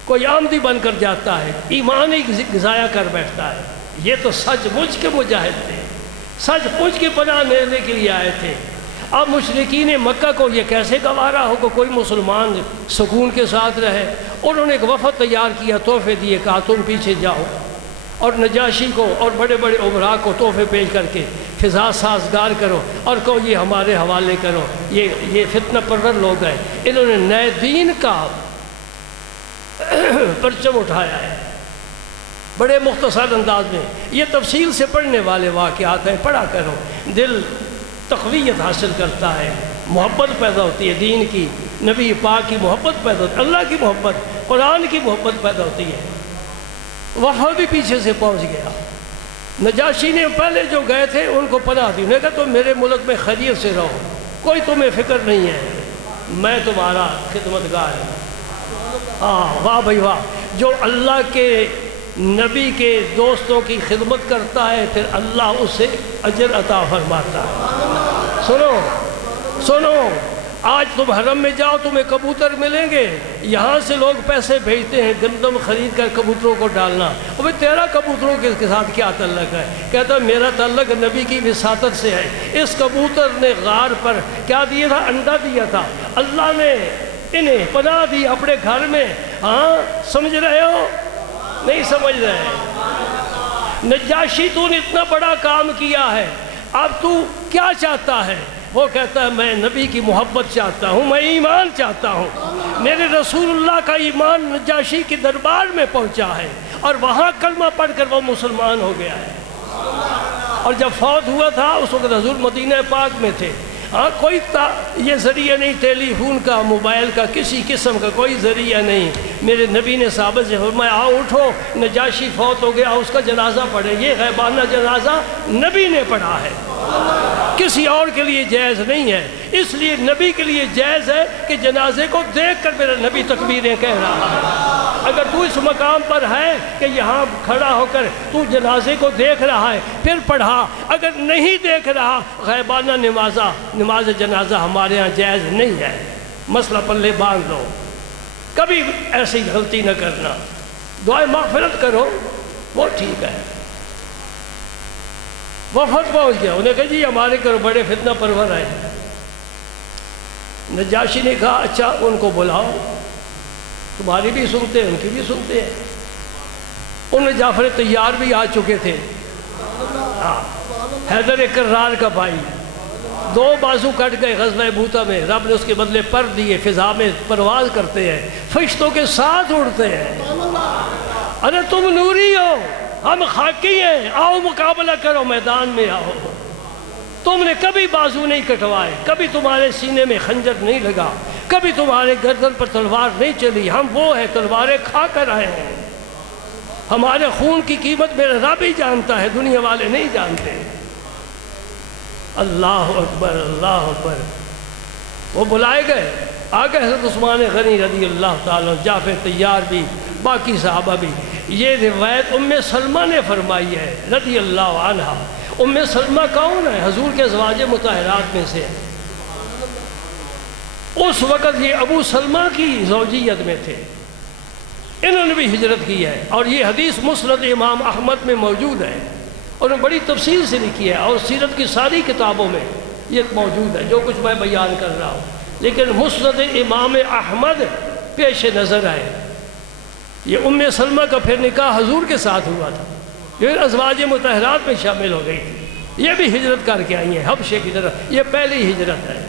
کوئی آمدی بن کر جاتا ہے، ایمان ہی ضائع کر بیٹھتا ہے۔ یہ تو سچ مجھ کے مجاہد تھے، سچ مجھ کے پناہ لینے کے لیے آئے تھے۔ اب مشرکین مکہ کو یہ کیسے گوارا ہو کہ کوئی مسلمان سکون کے ساتھ رہے؟ انہوں نے ایک وفد تیار کیا، تحفے دیے، کہا تم پیچھے جاؤ، اور نجاشی کو اور بڑے بڑے عمراء کو تحفے پیش کر کے فضا سازگار کرو اور کہو یہ ہمارے حوالے کرو، یہ فتنہ پرور لوگ ہیں، انہوں نے نئے دین کا پرچم اٹھایا ہے بڑے مختصر انداز میں۔ یہ تفصیل سے پڑھنے والے واقعات ہیں، پڑھا کرو، دل تقویت حاصل کرتا ہے، محبت پیدا ہوتی ہے دین کی، نبی پاک کی محبت پیدا ہوتی ہے، اللہ کی محبت، قرآن کی محبت پیدا ہوتی ہے۔ وفد بھی پیچھے سے پہنچ گیا۔ نجاشی نے پہلے جو گئے تھے ان کو پناہ دی، انہوں نے کہا تم میرے ملک میں خیریت سے رہو، کوئی تمہیں فکر نہیں ہے، میں تمہارا خدمتگار ہوں۔ واہ بھائی واہ، جو اللہ کے نبی کے دوستوں کی خدمت کرتا ہے پھر اللہ اسے اجر عطا فرماتا ہے۔ سنو، آج تم حرم میں جاؤ تمہیں کبوتر ملیں گے، یہاں سے لوگ پیسے بھیجتے ہیں گندم خرید کر کبوتروں کو ڈالنا، ابھی تیرا کبوتروں کے ساتھ کیا تعلق ہے؟ کہتا میرا تعلق نبی کی وساطت سے ہے۔ اس کبوتر نے غار پر کیا دیا تھا؟ انڈا دیا تھا، اللہ نے انہیں پناہ دی اپنے گھر میں۔ ہاں سمجھ رہے ہو؟ نہیں سمجھ رہے؟ نجاشی تو نے اتنا بڑا کام کیا ہے، اب تو کیا چاہتا ہے؟ وہ کہتا ہے میں نبی کی محبت چاہتا ہوں، میں ایمان چاہتا ہوں، میرے رسول اللہ کا ایمان نجاشی کے دربار میں پہنچا ہے اور وہاں کلمہ پڑھ کر وہ مسلمان ہو گیا ہے۔ اور جب فوت ہوا تھا اس وقت حضور مدینہ پاک میں تھے۔ ہاں کوئی یہ ذریعہ نہیں، ٹیلی فون کا، موبائل کا، کسی قسم کا کوئی ذریعہ نہیں۔ میرے نبی نے صحابہ سے فرمایا آؤ اٹھو، نجاشی فوت ہو گیا، اس کا جنازہ پڑھے۔ یہ غیبانہ جنازہ نبی نے پڑھا ہے، کسی اور کے لیے جائز نہیں ہے، اس لیے نبی کے لیے جائز ہے کہ جنازے کو دیکھ کر میرا نبی تکبیریں کہہ رہا ہے۔ اگر تو اس مقام پر ہے کہ یہاں کھڑا ہو کر تو جنازے کو دیکھ رہا ہے پھر پڑھا، اگر نہیں دیکھ رہا غیبانہ نماز جنازہ ہمارے ہاں جائز نہیں ہے۔ مسئلہ پلے باندھ لو، کبھی ایسی غلطی نہ کرنا، دعائے مغفرت کرو، وہ ٹھیک ہے۔ وفد پہنچ گیا، انہیں کہا جی ہمارے گھر بڑے فتنہ پرور ہیں۔ نجاشی نے کہا اچھا ان کو بلاؤ، تمہاری بھی سنتے ہیں ان کی بھی سنتے ہیں۔ ان جعفر طیار بھی آ چکے تھے، حیدر کرار کا بھائی، 2 بازو کٹ گئے غزوہ موتا میں، رب نے اس کے بدلے پر دیے، فضا میں پرواز کرتے ہیں، فرشتوں کے ساتھ اڑتے ہیں۔ ارے تم نوری ہو، ہم خاکی ہیں، آؤ مقابلہ کرو، میدان میں آؤ۔ تم نے کبھی بازو نہیں کٹوائے، کبھی تمہارے سینے میں خنجر نہیں لگا، کبھی تمہارے گردن پر تلوار نہیں چلی، ہم وہ ہیں تلواریں کھا کر آئے ہیں، ہمارے خون کی قیمت میرا رب ہی جانتا ہے، دنیا والے نہیں جانتے۔ اللہ اکبر، اللہ اکبر۔ وہ بلائے گئے، آگے حضرت عثمان غنی رضی اللہ تعالیٰ، جعفر طیار بھی، باقی صحابہ بھی۔ یہ روایت ام سلمہ نے فرمائی ہے رضی اللہ عنہ۔ ام سلمہ کون ہے؟ حضور کے ازواج مطہرات میں سے ہے۔ اس وقت یہ ابو سلمہ کی زوجیت میں تھے، انہوں نے بھی ہجرت کی ہے، اور یہ حدیث مسند امام احمد میں موجود ہے، اور بڑی تفصیل سے لکھی ہے، اور سیرت کی ساری کتابوں میں یہ موجود ہے جو کچھ میں بیان کر رہا ہوں، لیکن مسند امام احمد پیش نظر ہے۔ یہ ام سلمہ کا پھر نکاح حضور کے ساتھ ہوا تھا، یہ ازواج مطہرات میں شامل ہو گئی تھی، یہ بھی ہجرت کر کے آئی ہیں حبشے کی طرف، یہ پہلی ہجرت ہے۔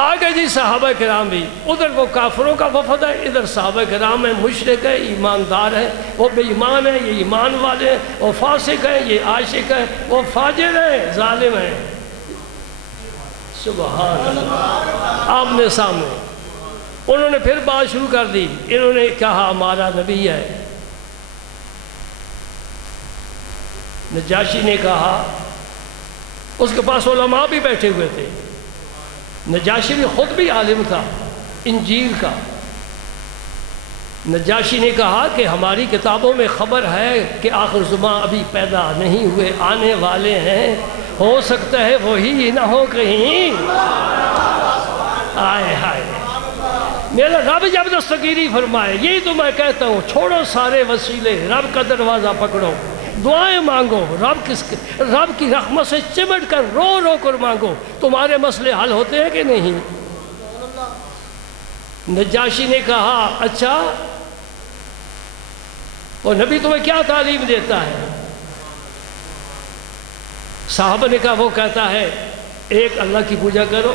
آگے جی صحابہ کرام بھی، ادھر وہ کافروں کا وفد ہے، ادھر صحابہ کرام ہیں، مشرک ہیں، ایماندار ہیں، وہ بے ایمان ہیں، یہ ایمان والے ہیں، وہ فاسق ہیں، یہ عاشق ہیں، وہ فاجر ہیں، ظالم ہیں۔ سبحان اللہ، آمنے سامنے انہوں نے پھر بات شروع کر دی، انہوں نے کہا ہمارا نبی ہے۔ نجاشی نے کہا، اس کے پاس علماء بھی بیٹھے ہوئے تھے، نجاشی بھی خود بھی عالم تھا انجیل کا۔ نجاشی نے کہا کہ ہماری کتابوں میں خبر ہے کہ آخر زمان ابھی پیدا نہیں ہوئے، آنے والے ہیں، ہو سکتا ہے وہی نہ ہو کہیں۔ آئے ہائے، میرا رب جب دستگیری فرمائے، یہی تو میں کہتا ہوں، چھوڑو سارے وسیلے، رب کا دروازہ پکڑو، دعائیں مانگو، رب کی رحمت سے چمٹ کر رو رو کر مانگو، تمہارے مسئلے حل ہوتے ہیں کہ نہیں؟ نجاشی نے کہا اچھا اور نبی تمہیں کیا تعلیم دیتا ہے؟ صحابہ نے کہا وہ کہتا ہے ایک اللہ کی پوجا کرو،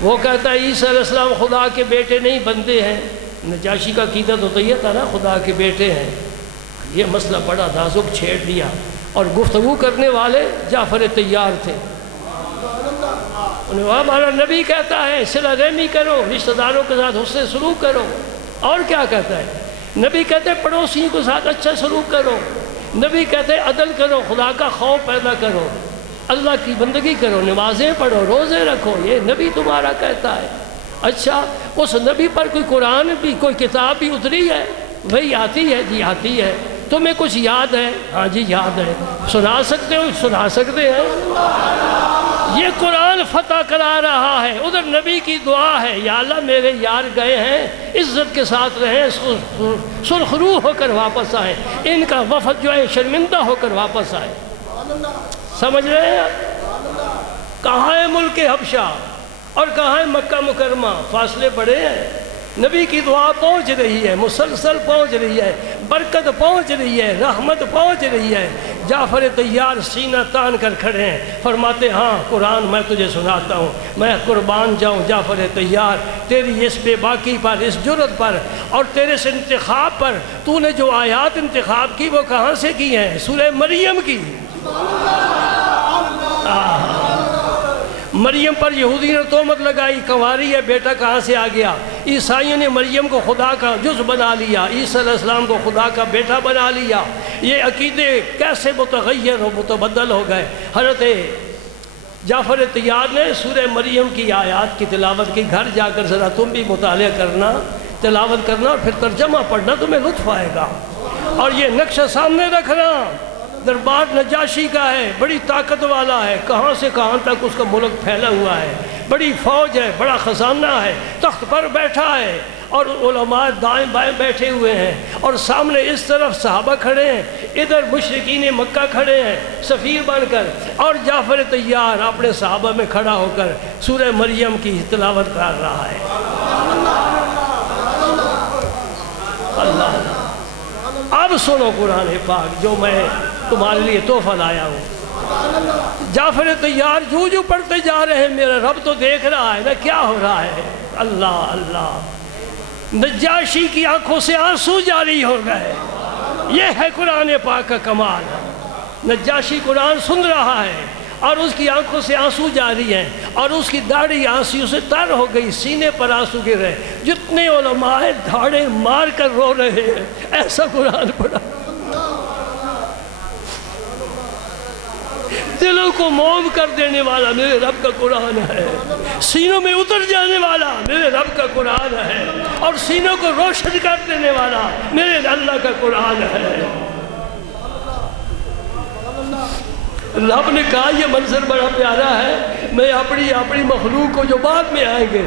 وہ کہتا ہے عیسیٰ علیہ السلام خدا کے بیٹے نہیں بندے ہیں۔ نجاشی کا عقیدہ تو یہ تھا نا خدا کے بیٹے ہیں، یہ مسئلہ بڑا نازک چھیڑ دیا، اور گفتگو کرنے والے جعفر طیار تھے۔ انہوں نے ہمارا نبی کہتا ہے صلہ رحمی کرو، رشتہ داروں کے ساتھ حسن سلوک کرو، اور کیا کہتا ہے؟ نبی کہتے ہیں پڑوسیوں کے ساتھ اچھا سلوک کرو، نبی کہتے ہیں عدل کرو، خدا کا خوف پیدا کرو، اللہ کی بندگی کرو، نمازیں پڑھو، روزے رکھو، یہ نبی تمہارا کہتا ہے۔ اچھا اس نبی پر کوئی قرآن بھی، کوئی کتاب بھی اتری ہے؟ وہی آتی ہے جی آتی ہے۔ تمہیں کچھ یاد ہے؟ ہاں جی یاد ہے۔ سنا سکتے ہو؟ سنا سکتے ہیں۔ یہ قرآن فتح کرا رہا ہے، ادھر نبی کی دعا ہے، یا اللہ میرے یار گئے ہیں، عزت کے ساتھ رہیں، سرخرو ہو کر واپس آئیں، ان کا وفد جو ہے شرمندہ ہو کر واپس آئے۔ سمجھ رہے ہیں؟ کہاں ہے ملک حبشہ اور کہاں ہے مکہ مکرمہ؟ فاصلے بڑے ہیں۔ نبی کی دعا پہنچ رہی ہے، مسلسل پہنچ رہی ہے، برکت پہنچ رہی ہے، رحمت پہنچ رہی ہے۔ جعفر طیار سینہ تان کر کھڑے ہیں، فرماتے ہاں قرآن میں تجھے سناتا ہوں، میں قربان جاؤں جعفر طیار تیری اس بے باکی پر، اس جرت پر، اور تیرے اس انتخاب پر۔ تو نے جو آیات انتخاب کی وہ کہاں سے کی ہیں؟ سورہ مریم کی۔ مریم پر یہودی نے تہمت لگائی، کنواری ہے، بیٹا کہاں سے آ گیا؟ عیسائیوں نے مریم کو خدا کا جز بنا لیا، عیسیٰ علیہ السلام کو خدا کا بیٹا بنا لیا۔ یہ عقیدے کیسے متغیر و متبدل ہو گئے۔ حضرت جعفر طیار نے سورہ مریم کی آیات کی تلاوت کی، گھر جا کر ذرا تم بھی مطالعہ کرنا، تلاوت کرنا، اور پھر ترجمہ پڑھنا، تمہیں لطف آئے گا۔ اور یہ نقشہ سامنے رکھنا، دربار نجاشی کا ہے، بڑی طاقت والا ہے، کہاں سے کہاں تک اس کا ملک پھیلا ہوا ہے، بڑی فوج ہے، بڑا خزانہ ہے، تخت پر بیٹھا ہے، اور علماء دائیں بائیں بیٹھے ہوئے ہیں، اور سامنے اس طرف صحابہ کھڑے ہیں، ادھر مشرکین مکہ کھڑے ہیں سفیر بن کر، اور جعفر طیار اپنے صحابہ میں کھڑا ہو کر سورہ مریم کی تلاوت کر رہا ہے۔ اللہ اب سنو قرآن پاک جو میں تمہارے لیے تحفہ لایا ہوں۔ جعفر طیار جو جو پڑھتے جا رہے ہیں، میرا رب تو دیکھ رہا ہے نا کیا ہو رہا ہے۔ اللہ اللہ، نجاشی کی آنکھوں سے آنسو جاری ہو گئے۔ یہ ہے قرآن پاک کا کمال۔ نجاشی قرآن سن رہا ہے اور اس کی آنکھوں سے آنسو جاری ہیں، اور اس کی داڑھی آنسو سے تر ہو گئی، سینے پر آنسو گر رہے، جتنے علماء دھاڑے مار کر رو رہے ہیں۔ ایسا قرآن پڑھا، دلوں کو موم کر دینے والا میرے رب کا قرآن ہے، سینوں میں اتر جانے والا میرے رب کا قرآن ہے، اور سینوں کو روشن کر دینے والا میرے اللہ کا قرآن ہے۔ رب نے کہا یہ منظر بڑا پیارا ہے، میں اپنی مخلوق کو جو بعد میں آئیں گے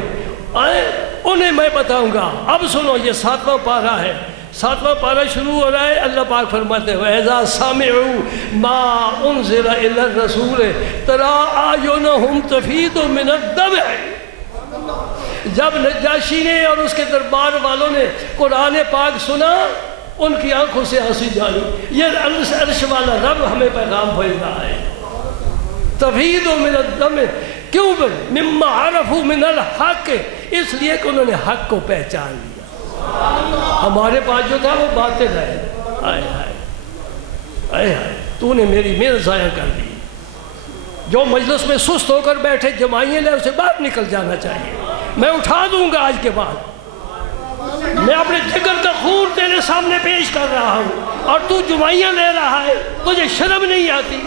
انہیں میں بتاؤں گا۔ اب سنو، یہ 7واں پارہ ہے، 7واں پارہ شروع ہو رہا ہے۔ اللہ پاک فرماتے ہیں وَإِذَا سَمِعُوا مَا أُنزِلَ إِلَى الرَّسُولِ تَرَىٰ أَعْيُنَهُمْ تَفِيضُ مِنَ الدَّمْعِ۔ جب نجاشی نے اور اس کے دربار والوں نے قرآن پاک سنا، ان کی آنکھوں سے آنسو جاری۔ یہ عرش والا رب ہمیں پیغام بھیج رہا ہے، تفیض من الدم، کیوں؟ مما عرفوا من الحق، اس لیے کہ انہوں نے حق کو پہچان لیا۔ ہمارے پاس جو تھا وہ باطل ہے، آئے ہائے آئے ہائے، تو نے میری محنت ضائع کر دی۔ جو مجلس میں سست ہو کر بیٹھے جمائیاں لے، اسے باہر نکل جانا چاہیے۔ میں اٹھا دوں گا آج کے بعد، میں اپنے جگر کا خون تیرے سامنے پیش کر رہا ہوں اور تو جمائیاں لے رہا ہے، تجھے شرم نہیں آتی؟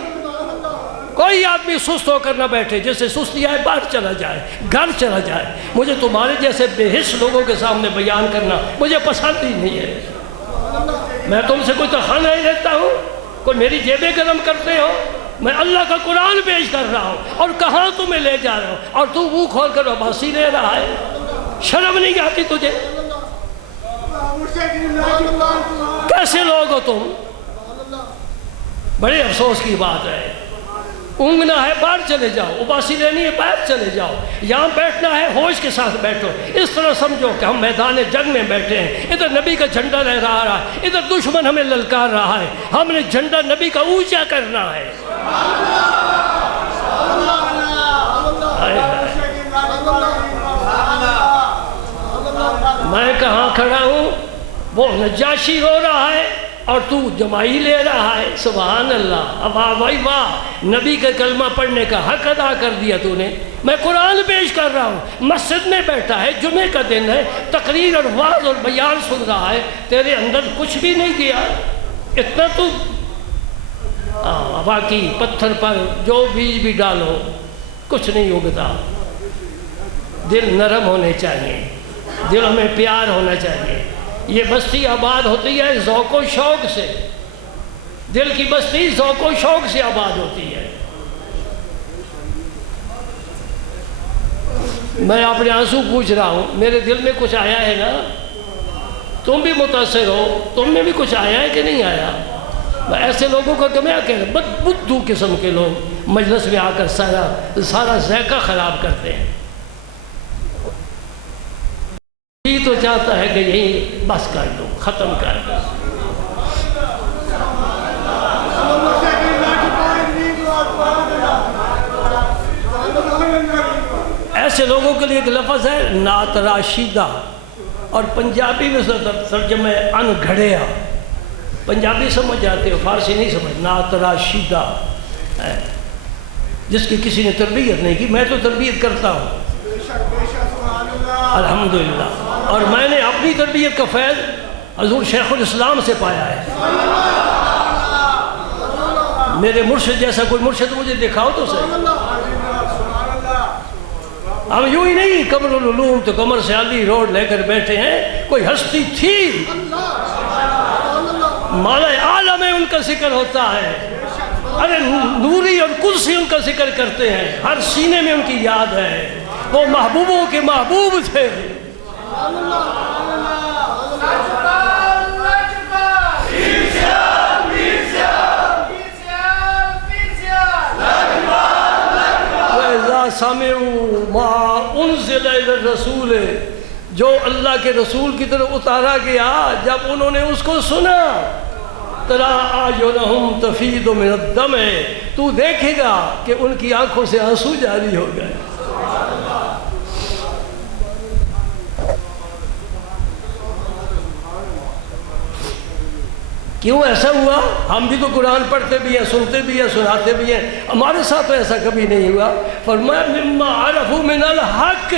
کوئی آدمی سست ہو کر نہ بیٹھے، جسے سستی آئے باہر چلا جائے، گھر چلا جائے۔ مجھے تمہارے جیسے بے حس لوگوں کے سامنے بیان کرنا مجھے پسند ہی نہیں ہے۔ میں تم سے کوئی تنخواہ نہیں لیتا ہوں، کوئی میری جیبیں گرم کرتے ہو؟ میں اللہ کا قرآن پیش کر رہا ہوں اور کہاں تمہیں لے جا رہا ہوں، اور تو منہ کھول کر عباسی لے رہا ہے؟ شرم نہیں آتی تجھے؟ کیسے لوگ ہو تم؟ بڑے افسوس کی بات ہے۔ اونگنا ہے باہر چلے جاؤ، اباسی لینی ہے باہر چلے جاؤ، یہاں بیٹھنا ہے ہوش کے ساتھ بیٹھو۔ اس طرح سمجھو کہ ہم میدان جنگ میں بیٹھے ہیں، ادھر نبی کا جھنڈا لہرا رہا ہے، ادھر دشمن ہمیں للکار رہا ہے، ہم نے جھنڈا نبی کا اونچا کرنا ہے۔ میں کہاں کھڑا ہوں؟ وہ نجاشی رو رہا ہے اور تو جمائی لے رہا ہے۔ سبحان اللہ، واہ بھائی واہ، نبی کا کلمہ پڑھنے کا حق ادا کر دیا تو نے۔ میں قرآن پیش کر رہا ہوں، مسجد میں بیٹھا ہے، جمعے کا دن ہے، تقریر اور وعظ اور بیان سن رہا ہے، تیرے اندر کچھ بھی نہیں دیا اتنا تو باقی پتھر پر جو بیج بھی ڈالو کچھ نہیں اگتا۔ دل نرم ہونے چاہیے، دل میں پیار ہونا چاہیے۔ یہ بستی آباد ہوتی ہے ذوق و شوق سے، دل کی بستی ذوق و شوق سے آباد ہوتی ہے۔ میں اپنے آنسو پوچھ رہا ہوں، میرے دل میں کچھ آیا ہے نا؟ تم بھی متاثر ہو، تم میں بھی کچھ آیا ہے کہ نہیں آیا؟ ایسے لوگوں کا کہ میں بدبو قسم کے لوگ مجلس میں آ کر سارا ذائقہ خراب کرتے ہیں۔ یہ تو چاہتا ہے کہ یہی بس کر دو، ختم کر دو۔ ایسے لوگوں کے لیے ایک لفظ ہے نعت راشدہ، اور پنجابی میں ترجمہ ہے ان گھڑیا۔ پنجابی سمجھ جاتے ہو، فارسی نہیں سمجھ۔ نعت راشدہ جس کی کسی نے تربیت نہیں کی، میں تو تربیت کرتا ہوں الحمدللہ، اور میں نے اپنی تربیت کا فیض حضور شیخ الاسلام سے پایا ہے۔ میرے مرشد جیسا کوئی مرشد مجھے دکھاؤ تو صحیح۔ ہم یوں ہی نہیں قمر العلوم تو قمر سے علی روڈ لے کر بیٹھے ہیں، کوئی ہستی تھی، مالا عالم میں ان کا ذکر ہوتا ہے، ارے نوری اور قدسی ان کا ذکر کرتے ہیں، ہر سینے میں ان کی یاد ہے، وہ محبوبوں کے محبوب تھے۔ وَإِذَا سَمِعُوا مَا أُنزِلَ إِلَى الرَّسُولِ، جو اللہ کے رسول کی طرف اتارا گیا، جب انہوں نے اس کو سنا، تَرَىٰ أَعْيُنَهُمْ تَفِيضُ مِنَ الدَّمْعِ، تو دیکھے گا کہ ان کی آنکھوں سے آنسو جاری ہو گئے۔ کیوں ایسا ہوا؟ ہم بھی تو قرآن پڑھتے بھی ہیں، سنتے بھی ہیں، سناتے بھی ہیں، ہمارے ساتھ تو ایسا کبھی نہیں ہوا۔ فرمایا مما عرفوا من الحق،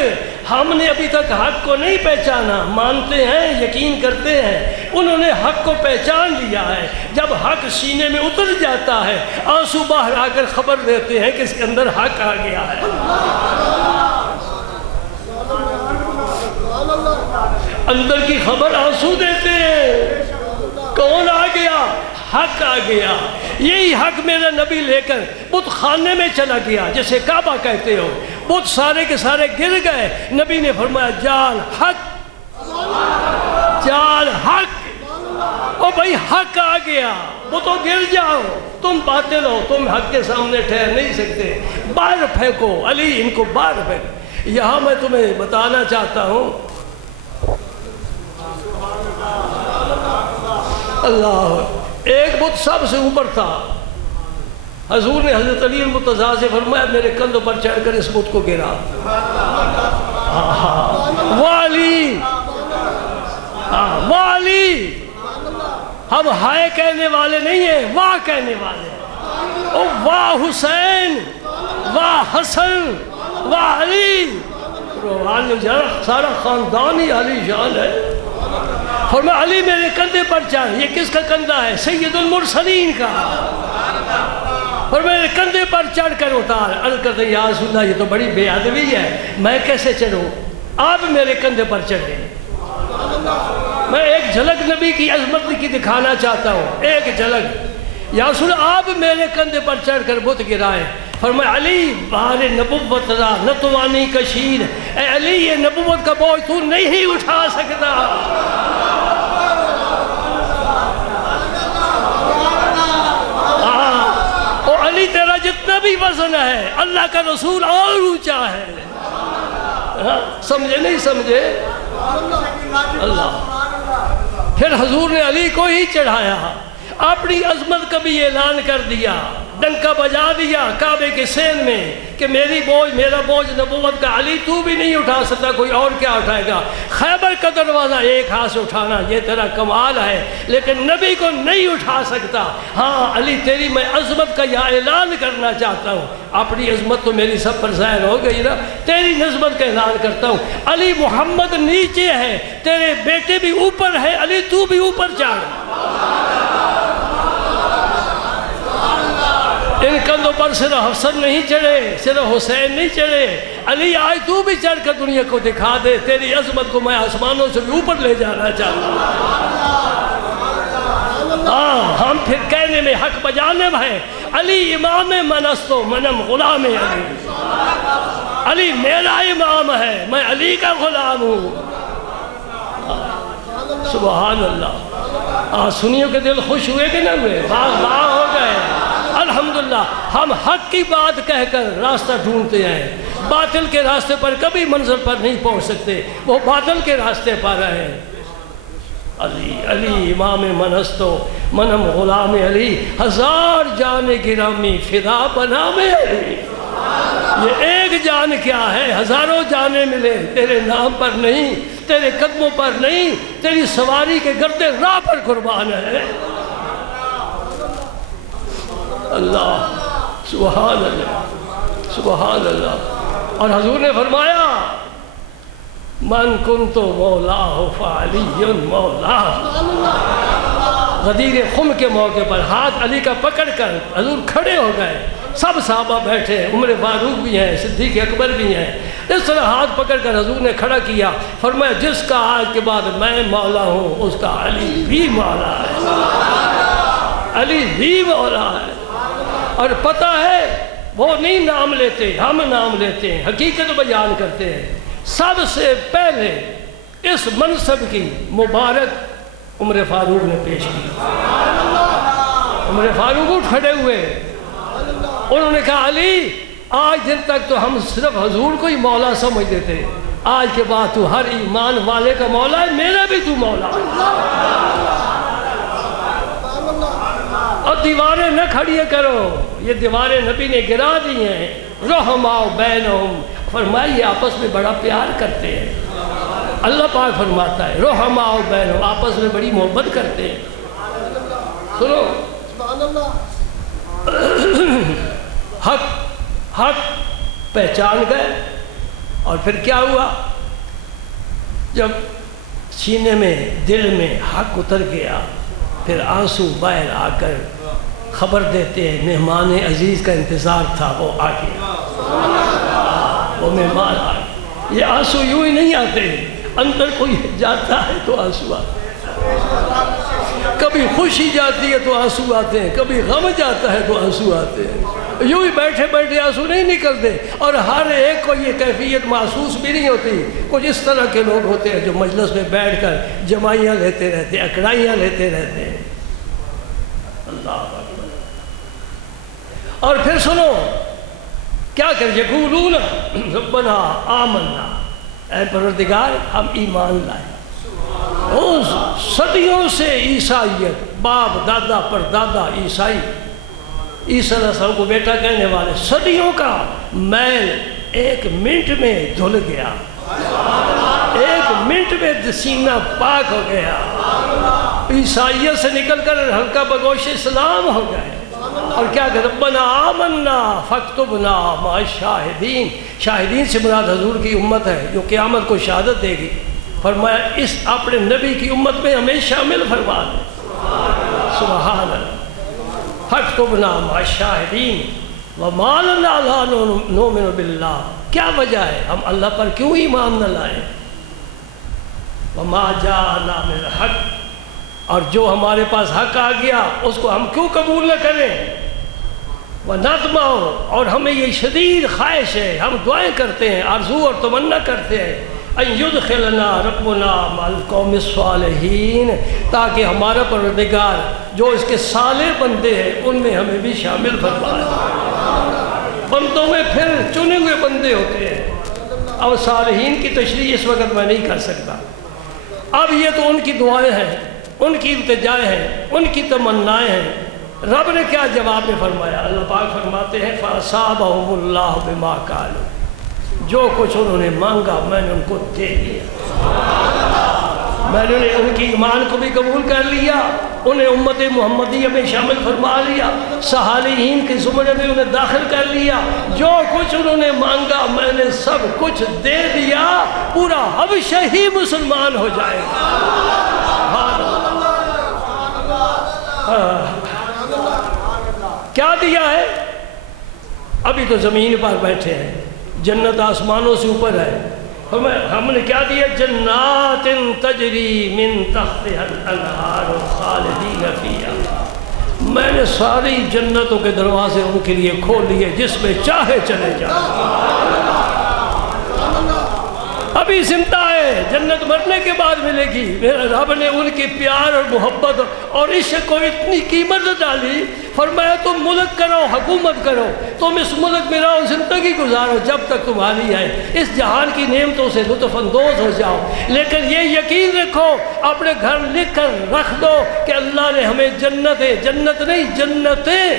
ہم نے ابھی تک حق کو نہیں پہچانا، مانتے ہیں، یقین کرتے ہیں، انہوں نے حق کو پہچان لیا ہے۔ جب حق سینے میں اتر جاتا ہے، آنسو باہر آ کر خبر دیتے ہیں کہ اس کے اندر حق آ گیا ہے۔ اندر کی خبر آنسو دیتے ہیں، کون آ گیا؟ حق آ گیا. یہی حق میرا نبی لے کر بت خانے میں چلا گیا جسے کعبہ کہتے ہو. بت سارے کے سارے گر گئے. نبی نے فرمایا جال حق، جال حق. او بھائی حق آ گیا، وہ تو گر جاؤ، تم باطل ہو، تم حق کے سامنے ٹھہر نہیں سکتے. باہر پھینکو علی، ان کو باہر پھینکو. یہاں میں تمہیں بتانا چاہتا ہوں، اللہ ایک بت سب سے اوپر تھا. حضور نے حضرت علی المرتضیٰ سے فرمایا میرے کندھوں پر چڑھ کر اس بت کو گرا. والی والی، ہم ہائے کہنے والے نہیں ہیں، واہ کہنے والے ہیں. او واہ حسین، واہ حسن، واہ علی. سارا خاندان ہی علی شان ہے. فرمایا علی میرے کندھے پر چڑھ. یہ کس کا کندھا ہے؟ سید المرسلین کا. اور میرے کندھے پر چڑھ کر اتار. عرض کرتے یا رسول اللہ یہ تو بڑی بے ادبی ہے، میں کیسے چڑھوں؟ آپ میرے کندھے پر چڑھے. میں ایک جھلک نبی کی عظمت کی دکھانا چاہتا ہوں، ایک جھلک. یا رسول اللہ آپ میرے کندھے پر چڑھ کر بت گرائے. فرمایا علی بار نبوت را نتوانی کشید. اے علی یہ نبوت کا بوجھ تو نہیں اٹھا سکتا. اور علی تیرا جتنا بھی وزن ہے اللہ کا رسول اور اونچا ہے. سمجھے نہیں سمجھے؟ اللہ. پھر حضور نے علی کو ہی چڑھایا، اپنی عظمت کا بھی اعلان کر دیا، ڈنکا بجا دیا کعبے کے سین میں کہ میرا بوجھ نبوت کا علی تو بھی نہیں اٹھا سکتا، کوئی اور کیا اٹھائے گا. خیبر کا دروازہ ایک ہاتھ سے اٹھانا یہ تیرا کمال ہے، لیکن نبی کو نہیں اٹھا سکتا. ہاں علی تیری میں عظمت کا یہ اعلان کرنا چاہتا ہوں. اپنی عظمت تو میری سب پر ظاہر ہو گئی نا، تیری نظمت کا اعلان کرتا ہوں. علی محمد نیچے ہے، تیرے بیٹے بھی اوپر ہے، علی تو بھی اوپر چڑھ. ان کندھوں پر صرف حسن نہیں چڑھے، صرف حسین نہیں چڑھے. علی آج تو بھی چڑھ کر دنیا کو دکھا دے، تیری عظمت کو میں آسمانوں سے بھی اوپر لے جانا چاہتا ہوں. ہاں ہم پھر کہنے میں حق بجانے میں ہیں. علی امام من است و منم غلام علی. علی میرا امام ہے، میں علی کا غلام ہوں. سبحان اللہ. سنیوں کے دل خوش ہوئے کہ نہ ہوئے؟ باغ باغ ہو گئے. الحمدللہ ہم حق کی بات کہہ کر راستہ ڈھونڈتے ہیں، باطل کے راستے پر کبھی منزل پر نہیں پہنچ سکتے، وہ باطل کے راستے پر ہیں. علی علی امام من است و منم غلام علی. ہزار جان گرامی فدا بنام علی. یہ ایک جان کیا ہے، ہزاروں جانیں ملے تیرے نام پر نہیں، تیرے قدموں پر نہیں، تیری سواری کے گردے راہ پر قربان ہے. اللہ سبحان اللہ سبحان اللہ. اور حضور نے فرمایا من کنت مولاہ فعلی مولا. غدیر خم کے موقع پر ہاتھ علی کا پکڑ کر حضور کھڑے ہو گئے. سب صحابہ بیٹھے، عمر فاروق بھی ہیں، صدیق اکبر بھی ہیں. اس طرح ہاتھ پکڑ کر حضور نے کھڑا کیا. فرمایا جس کا آج کے بعد میں مولا ہوں اس کا علی بھی مولا ہے، علی بھی مولا ہے. اور پتہ ہے وہ نہیں نام لیتے، ہم نام لیتے ہیں، حقیقت بیان کرتے ہیں. سب سے پہلے اس منصب کی مبارک عمر فاروق نے پیش کی. عمر فاروق اٹھ کھڑے ہوئے، انہوں نے کہا علی آج دن تک تو ہم صرف حضور کو ہی مولا سمجھتے تھے، آج کے بعد تو ہر ایمان والے کا مولا ہے، میرا بھی تو مولا ہے. اور دیواریں نہ کھڑیے کرو، یہ دیواریں نبی نے گرا دی ہیں. رحماء بینہم، فرمایا یہ آپس میں بڑا پیار کرتے ہیں. اللہ پاک فرماتا ہے رحماء بینہم، آپس میں بڑی محبت کرتے ہیں. سنو حق حق پہچان گئے. اور پھر کیا ہوا؟ جب سینے میں دل میں حق اتر گیا، پھر آنسو باہر آ کر خبر دیتے ہیں مہمان عزیز کا انتظار تھا، وہ آ گیا، وہ مہمان آ گیا. یہ آنسو یوں ہی نہیں آتے، اندر کوئی جاتا ہے تو آنسو آتے. کبھی خوشی جاتی ہے تو آنسو آتے ہیں، کبھی غم جاتا ہے تو آنسو آتے ہیں، یوں ہی بیٹھے بیٹھے آنسو نہیں نکلتے، اور ہر ایک کو یہ کیفیت محسوس بھی نہیں ہوتی۔ کچھ اس طرح کے لوگ ہوتے ہیں جو مجلس میں بیٹھ کر جمائیاں لیتے رہتے ہیں، اکڑائیاں لیتے رہتے ہیں۔ اللہ اکبر۔ اور پھر سنو کیا کر یقولون ربنا آمنا، اے پروردگار ہم ایمان لائے۔ اس صدیوں سے عیسائیت، باپ دادا پر دادا عیسائی، عیسیٰ علیہ السلام کو بیٹا کہنے والے، صدیوں کا میل ایک منٹ میں دھل گیا، ایک منٹ میں سینہ پاک ہو گیا، عیسائیت سے نکل کر ہلکا بگوش اسلام ہو گئے۔ اور کیا کہ ربنا آمنا فاکتبنا مع الشاہدین، شاہدین سے مراد حضور کی امت ہے جو قیامت کو شہادت دے گی۔ فرمایا اس اپنے نبی کی امت میں ہمیں شامل فرما دے۔ سبحان اللہ۔ فاکتبنا مع الشاہدین وما لنا لا نؤمن باللہ، کیا وجہ ہے ہم اللہ پر کیوں ایمان نہ لائیں؟ وما جاءنا من الحق، اور جو ہمارے پاس حق آ گیا اس کو ہم کیوں قبول نہ کریں؟ وَنَطْمَعُ، اور ہمیں یہ شدید خواہش ہے، ہم دعائیں کرتے ہیں، آرزو اور تمنا کرتے ہیں، أَن يُدْخِلَنَا رَبُّنَا مَعَ الْقَوْمِ الصَّالِحِينَ، تاکہ ہمارا پروردگار جو اس کے صالح بندے ہیں ان میں ہمیں بھی شامل فرمائے۔ بندوں میں پھر چنے ہوئے بندے ہوتے ہیں، اب صالحین کی تشریح اس وقت میں نہیں کر سکتا۔ اب یہ تو ان کی دعائیں ہیں، ان کی التجائیں ہیں، ان کی تمنائیں ہیں۔ رب نے کیا جواب میں فرمایا؟ اللہ پاک فرماتے ہیں فَأَصَابَهُمُ اللَّهُ بِمَا قَالُوا، جو کچھ انہوں نے مانگا میں نے ان کو دے دیا۔ میں نے ان کی ایمان کو بھی قبول کر لیا، انہیں امت محمدیہ میں شامل فرما لیا، صالحین کے زمرے میں انہیں داخل کر لیا، جو کچھ انہوں نے مانگا میں نے سب کچھ دے دیا، پورا حبشہ ہی مسلمان ہو جائے گا۔ کیا دیا ہے؟ ابھی تو زمین پر بیٹھے ہیں، جنت آسمانوں سے اوپر ہے، ہم نے کیا دیا؟ جنات تجری من تحتها الانہار خالدین فیہا، میں نے ساری جنتوں کے دروازے ان کے لیے کھول لیے، جس میں چاہے چلے جائیں۔ ابھی زندہ ہے، جنت مرنے کے بعد ملے گی۔ میرے رب نے ان کی پیار اور محبت اور عشق کو اتنی قیمت ڈالی، فرمایا تم ملک کرو، حکومت کرو، تم اس ملک میں رہو، زندگی گزارو جب تک تمہاری ہے، اس جہان کی نعمتوں سے لطف اندوز ہو جاؤ، لیکن یہ یقین رکھو، اپنے گھر لکھ کر رکھ دو کہ اللہ نے ہمیں جنت نہیں جنتیں،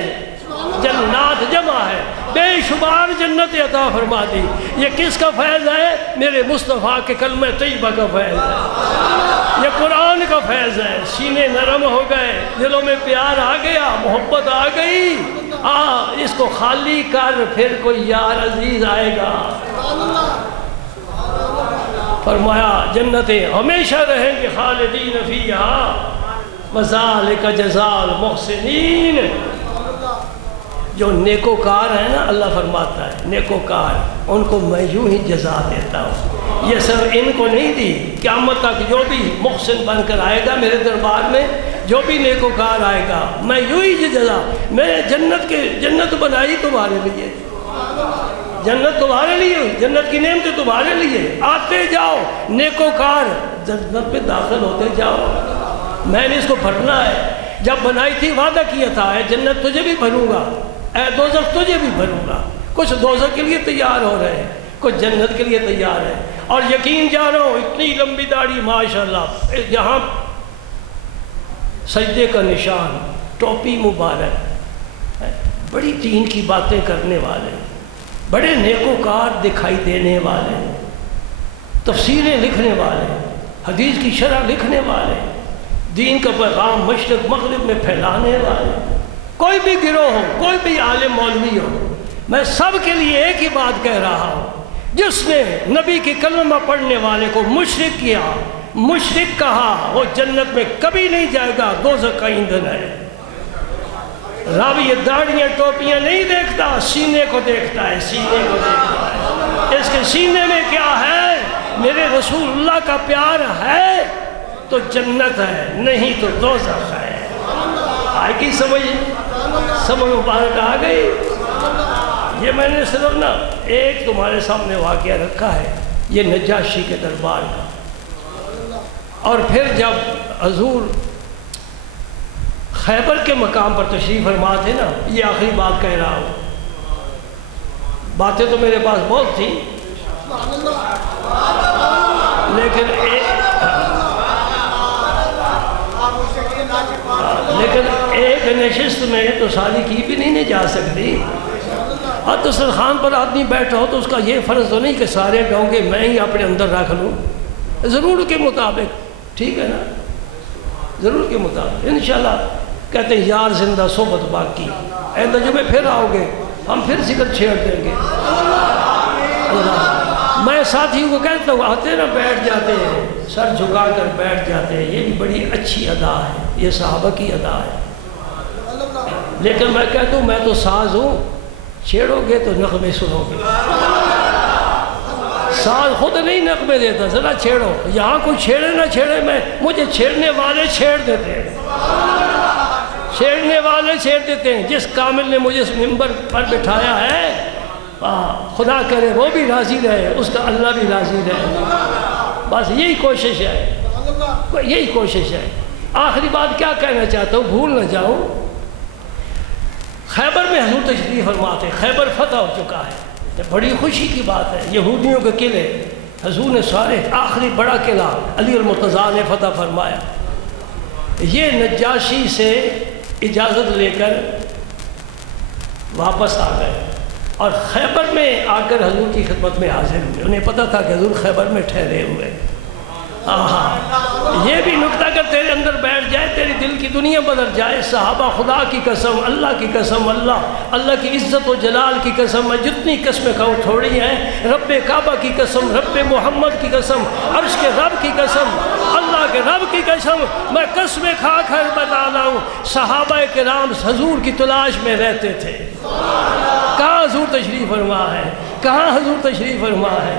جنات جمع ہے، بے شمار جنت عطا فرما دی۔ یہ کس کا فیض ہے؟ میرے مصطفیٰ کے کلمہ طیبہ کا فیض ہے، یہ قرآن کا فیض ہے۔ سینے نرم ہو گئے، دلوں میں پیار آ گیا، محبت آ گئی، اس کو خالی کر پھر کوئی یار عزیز آئے گا۔ فرمایا جنتیں ہمیشہ رہیں گے، خالدین فیہا وذالک جزاء المحسنین۔ جو نیکوکار ہیں نا، اللہ فرماتا ہے نیکوکار ان کو میں یوں ہی جزا دیتا ہوں۔ یہ سب ان کو نہیں دی، قیامت تک جو بھی محسن بن کر آئے گا میرے دربار میں، جو بھی نیکوکار آئے گا میں یوں ہی جزا، میں جنت بنائی تمہارے لیے، جنت تمہارے لیے، جنت کی نعمتیں تمہارے لیے، آتے جاؤ نیکوکار جنت میں داخل ہوتے جاؤ، میں نے اس کو بھرنا ہے۔ جب بنائی تھی وعدہ کیا تھا اے جنت تجھے بھی بھروں گا، اے دوزخ تجھے بھی بھروں گا۔ کچھ دوزخ کے لیے تیار ہو رہے ہیں، کچھ جنت کے لیے تیار ہے۔ اور یقین جانو اتنی لمبی داڑھی ماشاءاللہ، یہاں سجدے کا نشان، ٹوپی مبارک، بڑی دین کی باتیں کرنے والے، بڑے نیکوکار دکھائی دینے والے، تفسیریں لکھنے والے، حدیث کی شرح لکھنے والے، دین کا پیغام مشرق مغرب میں پھیلانے والے، کوئی بھی گروہ ہو، کوئی بھی عالم مولوی ہو، میں سب کے لیے ایک ہی بات کہہ رہا ہوں، جس نے نبی کی کلمہ پڑھنے والے کو مشرک کیا، مشرک کہا، وہ جنت میں کبھی نہیں جائے گا، دوزخ کا ایندھن ہے۔ رب یہ داڑیاں ٹوپیاں نہیں دیکھتا، سینے کو دیکھتا ہے، سینے کو دیکھتا ہے، اس کے سینے میں کیا ہے؟ میرے رسول اللہ کا پیار ہے تو جنت ہے، نہیں تو دوزخ ہے۔ آئی کی سمجھ مبارک آ گئی. یہ میں نے صرف نا ایک تمہارے سامنے واقعہ رکھا ہے، یہ نجاشی کے دربار کا. اور پھر جب حضور خیبر کے مقام پر تشریف فرما تھے نا، یہ آخری بات کہہ رہا ہوں، باتیں تو میرے پاس بہت تھیں لیکن ایک نشست میں تو ساری کی بھی نہیں جا سکتی. اور دسترخوان پر آدمی بیٹھا ہو تو اس کا یہ فرض تو نہیں کہ سارے ڈونگے میں ہی اپنے اندر رکھ لوں. ضرور کے مطابق، ٹھیک ہے نا، ضرور کے مطابق انشاءاللہ. کہتے ہیں یار زندہ صحبت باقی. جمعے پھر آؤ گے ہم پھر ذکر چھیڑ دیں گے. میں ساتھیوں کو کہتا ہوں آتے نا بیٹھ جاتے ہیں، سر جھکا کر بیٹھ جاتے ہیں، یہ بھی بڑی اچھی ادا ہے، یہ صحابہ کی ادا ہے. لیکن میں کہتا ہوں میں تو ساز ہوں، چھیڑو گے تو نغمے سنو گے. ساز خود نہیں نغمے دیتا، ذرا چھیڑو. یہاں کوئی چھیڑے نہ چھیڑے، مجھے چھیڑنے والے چھیڑ دیتے ہیں، چھیڑنے والے چھیڑ دیتے ہیں. جس کامل نے مجھے اس ممبر پر بٹھایا ہے خدا کرے وہ بھی راضی رہے، اس کا اللہ بھی راضی رہے. بس یہی کوشش ہے، یہی کوشش ہے. آخری بات کیا کہنا چاہتا ہوں، بھول نہ جاؤں. خیبر میں حضور تشریف فرما تھے، خیبر فتح ہو چکا ہے، بڑی خوشی کی بات ہے. یہودیوں کے قلعے حضور نے سارے، آخری بڑا قلعہ علی المرتضیٰ نے فتح فرمایا. یہ نجاشی سے اجازت لے کر واپس آ گئے اور خیبر میں آ کر حضور کی خدمت میں حاضر ہوئے. انہیں پتہ تھا کہ حضور خیبر میں ٹھہرے ہوئے. یہ بھی نکتہ اگر تیرے اندر بیٹھ جائے تیری دل کی دنیا بدل جائے. صحابہ خدا کی قسم، اللہ کی قسم، اللہ کی عزت و جلال کی قسم، میں جتنی قسمیں کہوں تھوڑی ہیں. رب کعبہ کی قسم، رب محمد کی قسم، عرش کے رب کی قسم، اللہ کے رب کی قسم، میں قسمیں کھا کر بتا رہا ہوں. صحابہ کرام حضور کی تلاش میں رہتے تھے. کہاں حضور تشریف فرما ہے، کہاں حضور تشریف فرما ہے.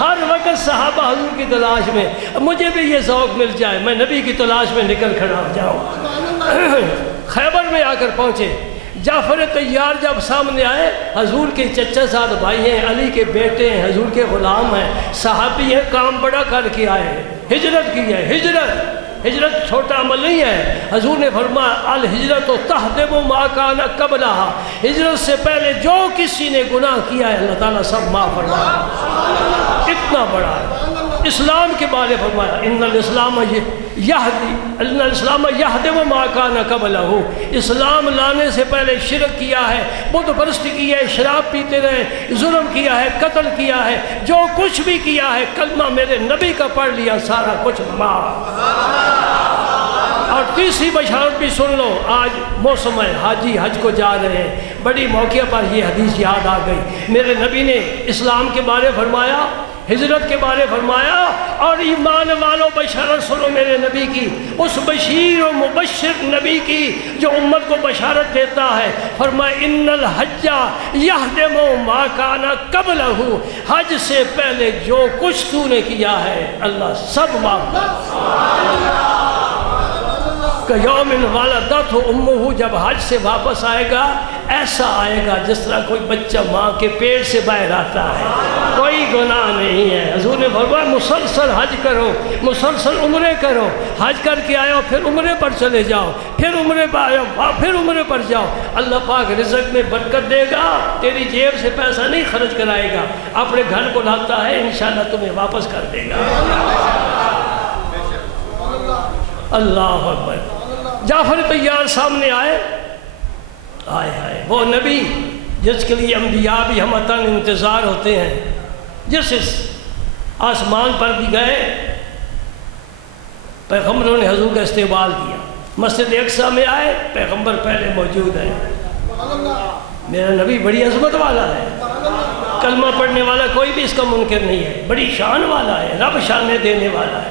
ہر وقت صحابہ حضور کی تلاش میں. مجھے بھی یہ ذوق مل جائے میں نبی کی تلاش میں نکل کھڑا ہو جاؤں. خیبر میں آ کر پہنچے. جعفر طیار جب سامنے آئے، حضور کے چچا زاد بھائی ہیں، علی کے بیٹے ہیں، حضور کے غلام ہیں، صحابی ہیں، کام بڑا کر کے آئے ہیں، ہجرت کی ہے. ہجرت چھوٹا عمل نہیں ہے. حضور نے فرمایا الہجرت تہدم ما کان قبلھا، ہجرت سے پہلے جو کسی نے گناہ کیا ہے اللہ تعالیٰ سب معاف فرمایا. اتنا بڑا ہے. اسلام کے بارے فرمایا ان الاسلام یہدم ما کان قبلھا. اسلام لانے سے پہلے شرک کیا ہے، بت پرستی کی ہے، شراب پیتے رہے، ظلم کیا ہے، قتل کیا ہے، جو کچھ بھی کیا ہے کلمہ میرے نبی کا پڑھ لیا سارا کچھ معاف. اور تیسری بشارت بھی سن لو. آج موسم ہے، حاجی حج کو جا رہے ہیں، بڑی موقع پر یہ حدیث یاد آ گئی. میرے نبی نے اسلام کے بارے فرمایا، ہجرت کے بارے فرمایا، اور ایمان والوں بشارت سنو میرے نبی کی، اس بشیر و مبشر نبی کی جو امت کو بشارت دیتا ہے. فرمایا ان الحج یہدم ما کان قبلہ، حج سے پہلے جو کچھ تو نے کیا ہے اللہ سب معاف کر. یوم ولدتہ امہ، جب حج سے واپس آئے گا ایسا آئے گا جس طرح کوئی بچہ ماں کے پیٹ سے باہر آتا ہے، کوئی گناہ نہیں ہے. حضور نے فرمایا مسلسل حج کرو، مسلسل عمرے کرو. حج کر کے آئے ہو پھر عمرے پر چلے جاؤ، پھر عمرے پر آئے ہو پھر عمرے پر جاؤ. اللہ پاک رزق میں برکت دے گا، تیری جیب سے پیسہ نہیں خرچ کرائے گا، اپنے گھر کو لاتا ہے انشاءاللہ تمہیں واپس کر دے گا. اللہ اکبر. جعفر طیار سامنے آئے وہ نبی جس کے لیے انبیاء بھی ہمتاً انتظار ہوتے ہیں، جس آسمان پر بھی گئے پیغمبروں نے حضور کا استقبال کیا. مسجد اقصیٰ میں آئے پیغمبر پہلے موجود ہیں. میرا نبی بڑی عظمت والا ہے، کلمہ پڑھنے والا کوئی بھی اس کا منکر نہیں ہے. بڑی شان والا ہے، رب شانیں دینے والا ہے،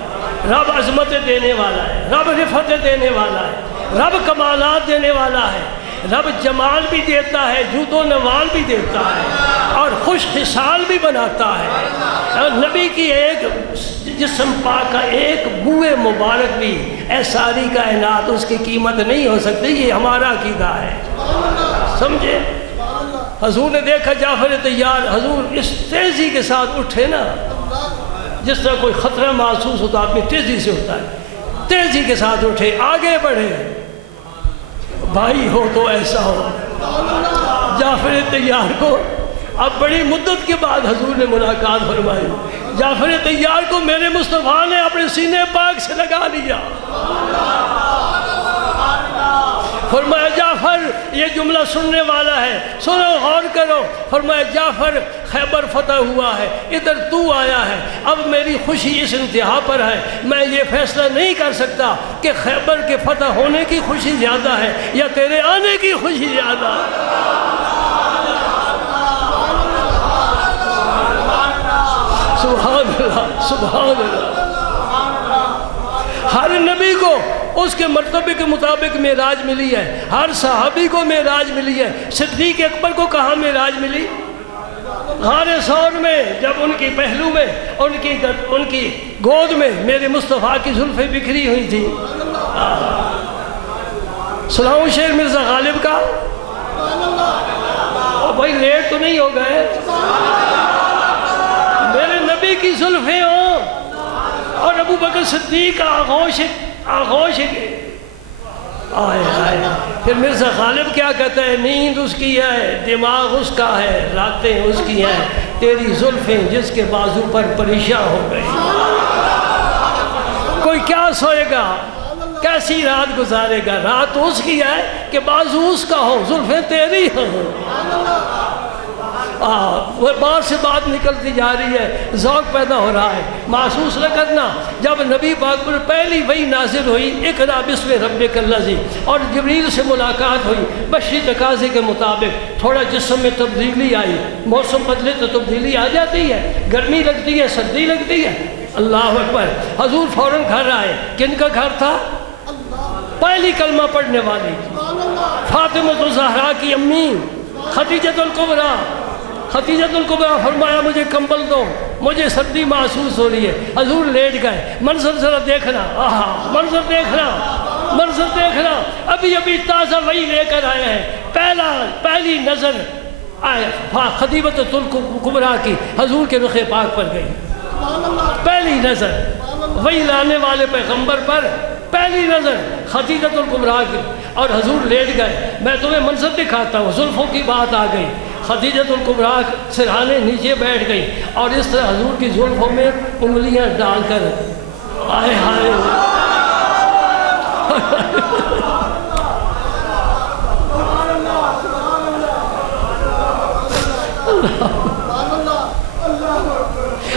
رب عظمتیں دینے والا ہے، رب رفعتیں دینے والا ہے، رب کمالات دینے والا ہے، رب جمال بھی دیتا ہے، جود و نوال بھی دیتا ہے. اور خوش خصال بھی بناتا ہے. اور نبی کی ایک جسم پاک کا ایک بوئے مبارک بھی اے ساری کائنات اس کی قیمت نہیں ہو سکتی. یہ ہمارا عقیدہ ہے, سمجھے. حضور نے دیکھا جعفر طیار, حضور اس تیزی کے ساتھ اٹھے نا, جس طرح کوئی خطرہ محسوس ہوتا آدمی تیزی سے اٹھتا ہے, تیزی کے ساتھ اٹھے, آگے بڑھے. بھائی ہو تو ایسا ہو. جعفر طیار کو اب بڑی مدت کے بعد حضور نے ملاقات فرمائی. جعفر طیار کو میرے مصطفیٰ نے اپنے سینے پاک سے لگا لیا. فرمایا جعفر یہ جملہ سننے والا ہے, سنو غور کرو. فرمایا جعفر خیبر فتح ہوا ہے, ادھر تو آیا ہے, اب میری خوشی اس انتہا پر ہے, میں یہ فیصلہ نہیں کر سکتا کہ خیبر کے فتح ہونے کی خوشی زیادہ ہے یا تیرے آنے کی خوشی زیادہ ہے. سبحان اللہ, سبحان اللہ. ہر نبی کو اس کے مرتبے کے مطابق معراج ملی ہے, ہر صحابی کو معراج ملی ہے. صدیق اکبر کو کہاں معراج ملی؟ غار ثور میں, جب ان کی پہلو میں ان کی گود میں میرے مصطفیٰ کی زلفیں بکھری ہوئی تھی. سناؤں شعر مرزا غالب کا؟ بھائی لیٹ تو نہیں ہو گئے؟ میرے نبی کی زلفیں ہوں اور ابو بکر صدیق کا آغوش آئے. پھر مرزا غالب کیا کہتا ہے؟ نیند اس کی ہے, دماغ اس کا ہے, راتیں اس کی ہیں, تیری زلفیں جس کے بازو پر پریشان ہو گئی. کوئی کیا سوئے گا, کیسی رات گزارے گا؟ رات اس کی ہے کہ بازو اس کا ہو, زلفیں تیری ہوں. بات سے بات نکلتی جا رہی ہے, ذوق پیدا ہو رہا ہے. محسوس نہ کرنا, جب نبی پاک پر پہلی وحی نازل ہوئی اقرا بسم ربک الذی, اور جبریل سے ملاقات ہوئی بشری تقاضے کے مطابق, تھوڑا جسم میں تبدیلی آئی, موسم بدلے تو تبدیلی آ جاتی ہے, گرمی لگتی ہے, سردی لگتی ہے. اللہ اکبر. حضور فوراً گھر آئے. کن کا گھر تھا؟ پہلی کلمہ پڑھنے والی فاطمہ الزہرا کی امی خدیجہ الکبریٰ. خدیجہ الکبریٰ فرمایا مجھے کمبل دو, مجھے سردی محسوس ہو رہی ہے. حضور لیٹ گئے. منظر ذرا دیکھنا, منظر دیکھنا, منظر دیکھنا. ابھی ابھی تازہ وحی لے کر آئے ہیں. پہلی نظر خدیجہ الکبریٰ کی حضور کے رخ پاک پر گئی. پہلی نظر وحی لانے والے پیغمبر پر پہلی نظر خدیجہ الکبریٰ کی. اور حضور لیٹ گئے. میں تمہیں منظر دکھاتا ہوں. زلفوں کی بات آ گئی. خدیجہ الکبریٰ سرہانے نیچے بیٹھ گئی اور اس طرح حضور کی زلفوں میں انگلیاں ڈال کر آئے ہائے.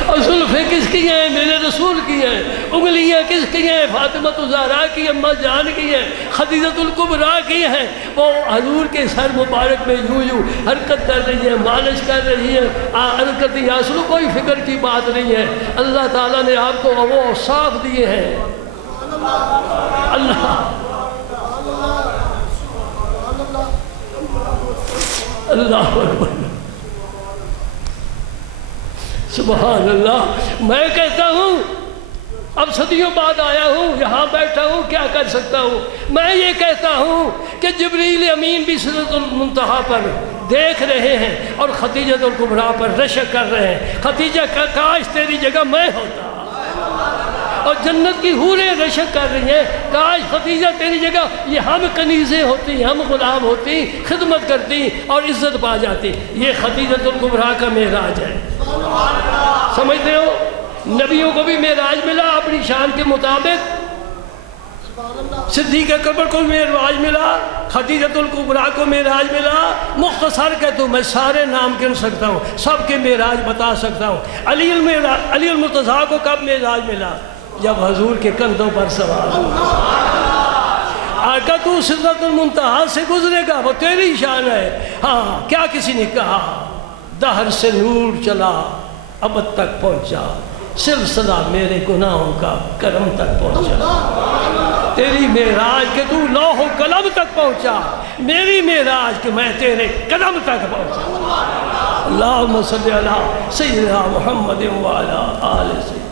اور زلفیں کس کی ہیں؟ میرے رسول کی ہیں. انگلیاں کس کی ہیں؟ فاطمہ الزہرا کی اماں جان کی ہیں, خدیجہ الکبریٰ کی ہیں. وہ حضور کے سر مبارک میں یوں حرکت کر رہی ہے, مالش کر رہی ہے, حرکت یاسلو, کوئی فکر کی بات نہیں ہے. اللہ تعالیٰ نے آپ کو وہ صاف دیے ہیں. اللہ اللہ اکبر. سبحان اللہ. میں کہتا ہوں اب صدیوں بعد آیا ہوں, یہاں بیٹھا ہوں, کیا کر سکتا ہوں؟ میں یہ کہتا ہوں کہ جبریل امین بھی سدرۃ المنتہا پر دیکھ رہے ہیں اور خدیجہ الکبریٰ پر رشک کر رہے ہیں. خدیجہ کاش تیری جگہ میں ہوتا. اور جنت کی حوریں رشک کر رہی ہیں, کاش خدیجہ تیری جگہ یہ ہم کنیزیں ہوتی, ہم غلام ہوتی, خدمت کرتی اور عزت پا جاتی. یہ خدیجہ الکبریٰ کا معراج ہے. سمجھتے ہو؟ نبیوں کو بھی معراج ملا اپنی شان کے مطابق. صدیق اکبر کو معراج ملا, خدیجہ الکبریٰ کو معراج ملا. مختصر کہتا ہوں, میں سارے نام گن سکتا ہوں, سب کے معراج بتا سکتا ہوں. علی المرتضیٰ کو کب معراج ملا؟ جب حضور کے کندھوں پر سوار. آقا تو سدرۃ المنتہا سے گزرے گا, وہ تیری شان ہے. ہاں, کیا کسی نے کہا دہر سے نور چلا ابد تک پہنچا, سلسلہ میرے گناہوں کا کرم تک پہنچا. تیری معراج کہ تو لوح و قلم تک پہنچا, میری معراج کہ میں تیرے قدم تک پہنچا. اللہم صلی علی سیدنا محمد وعلی آل سیدنا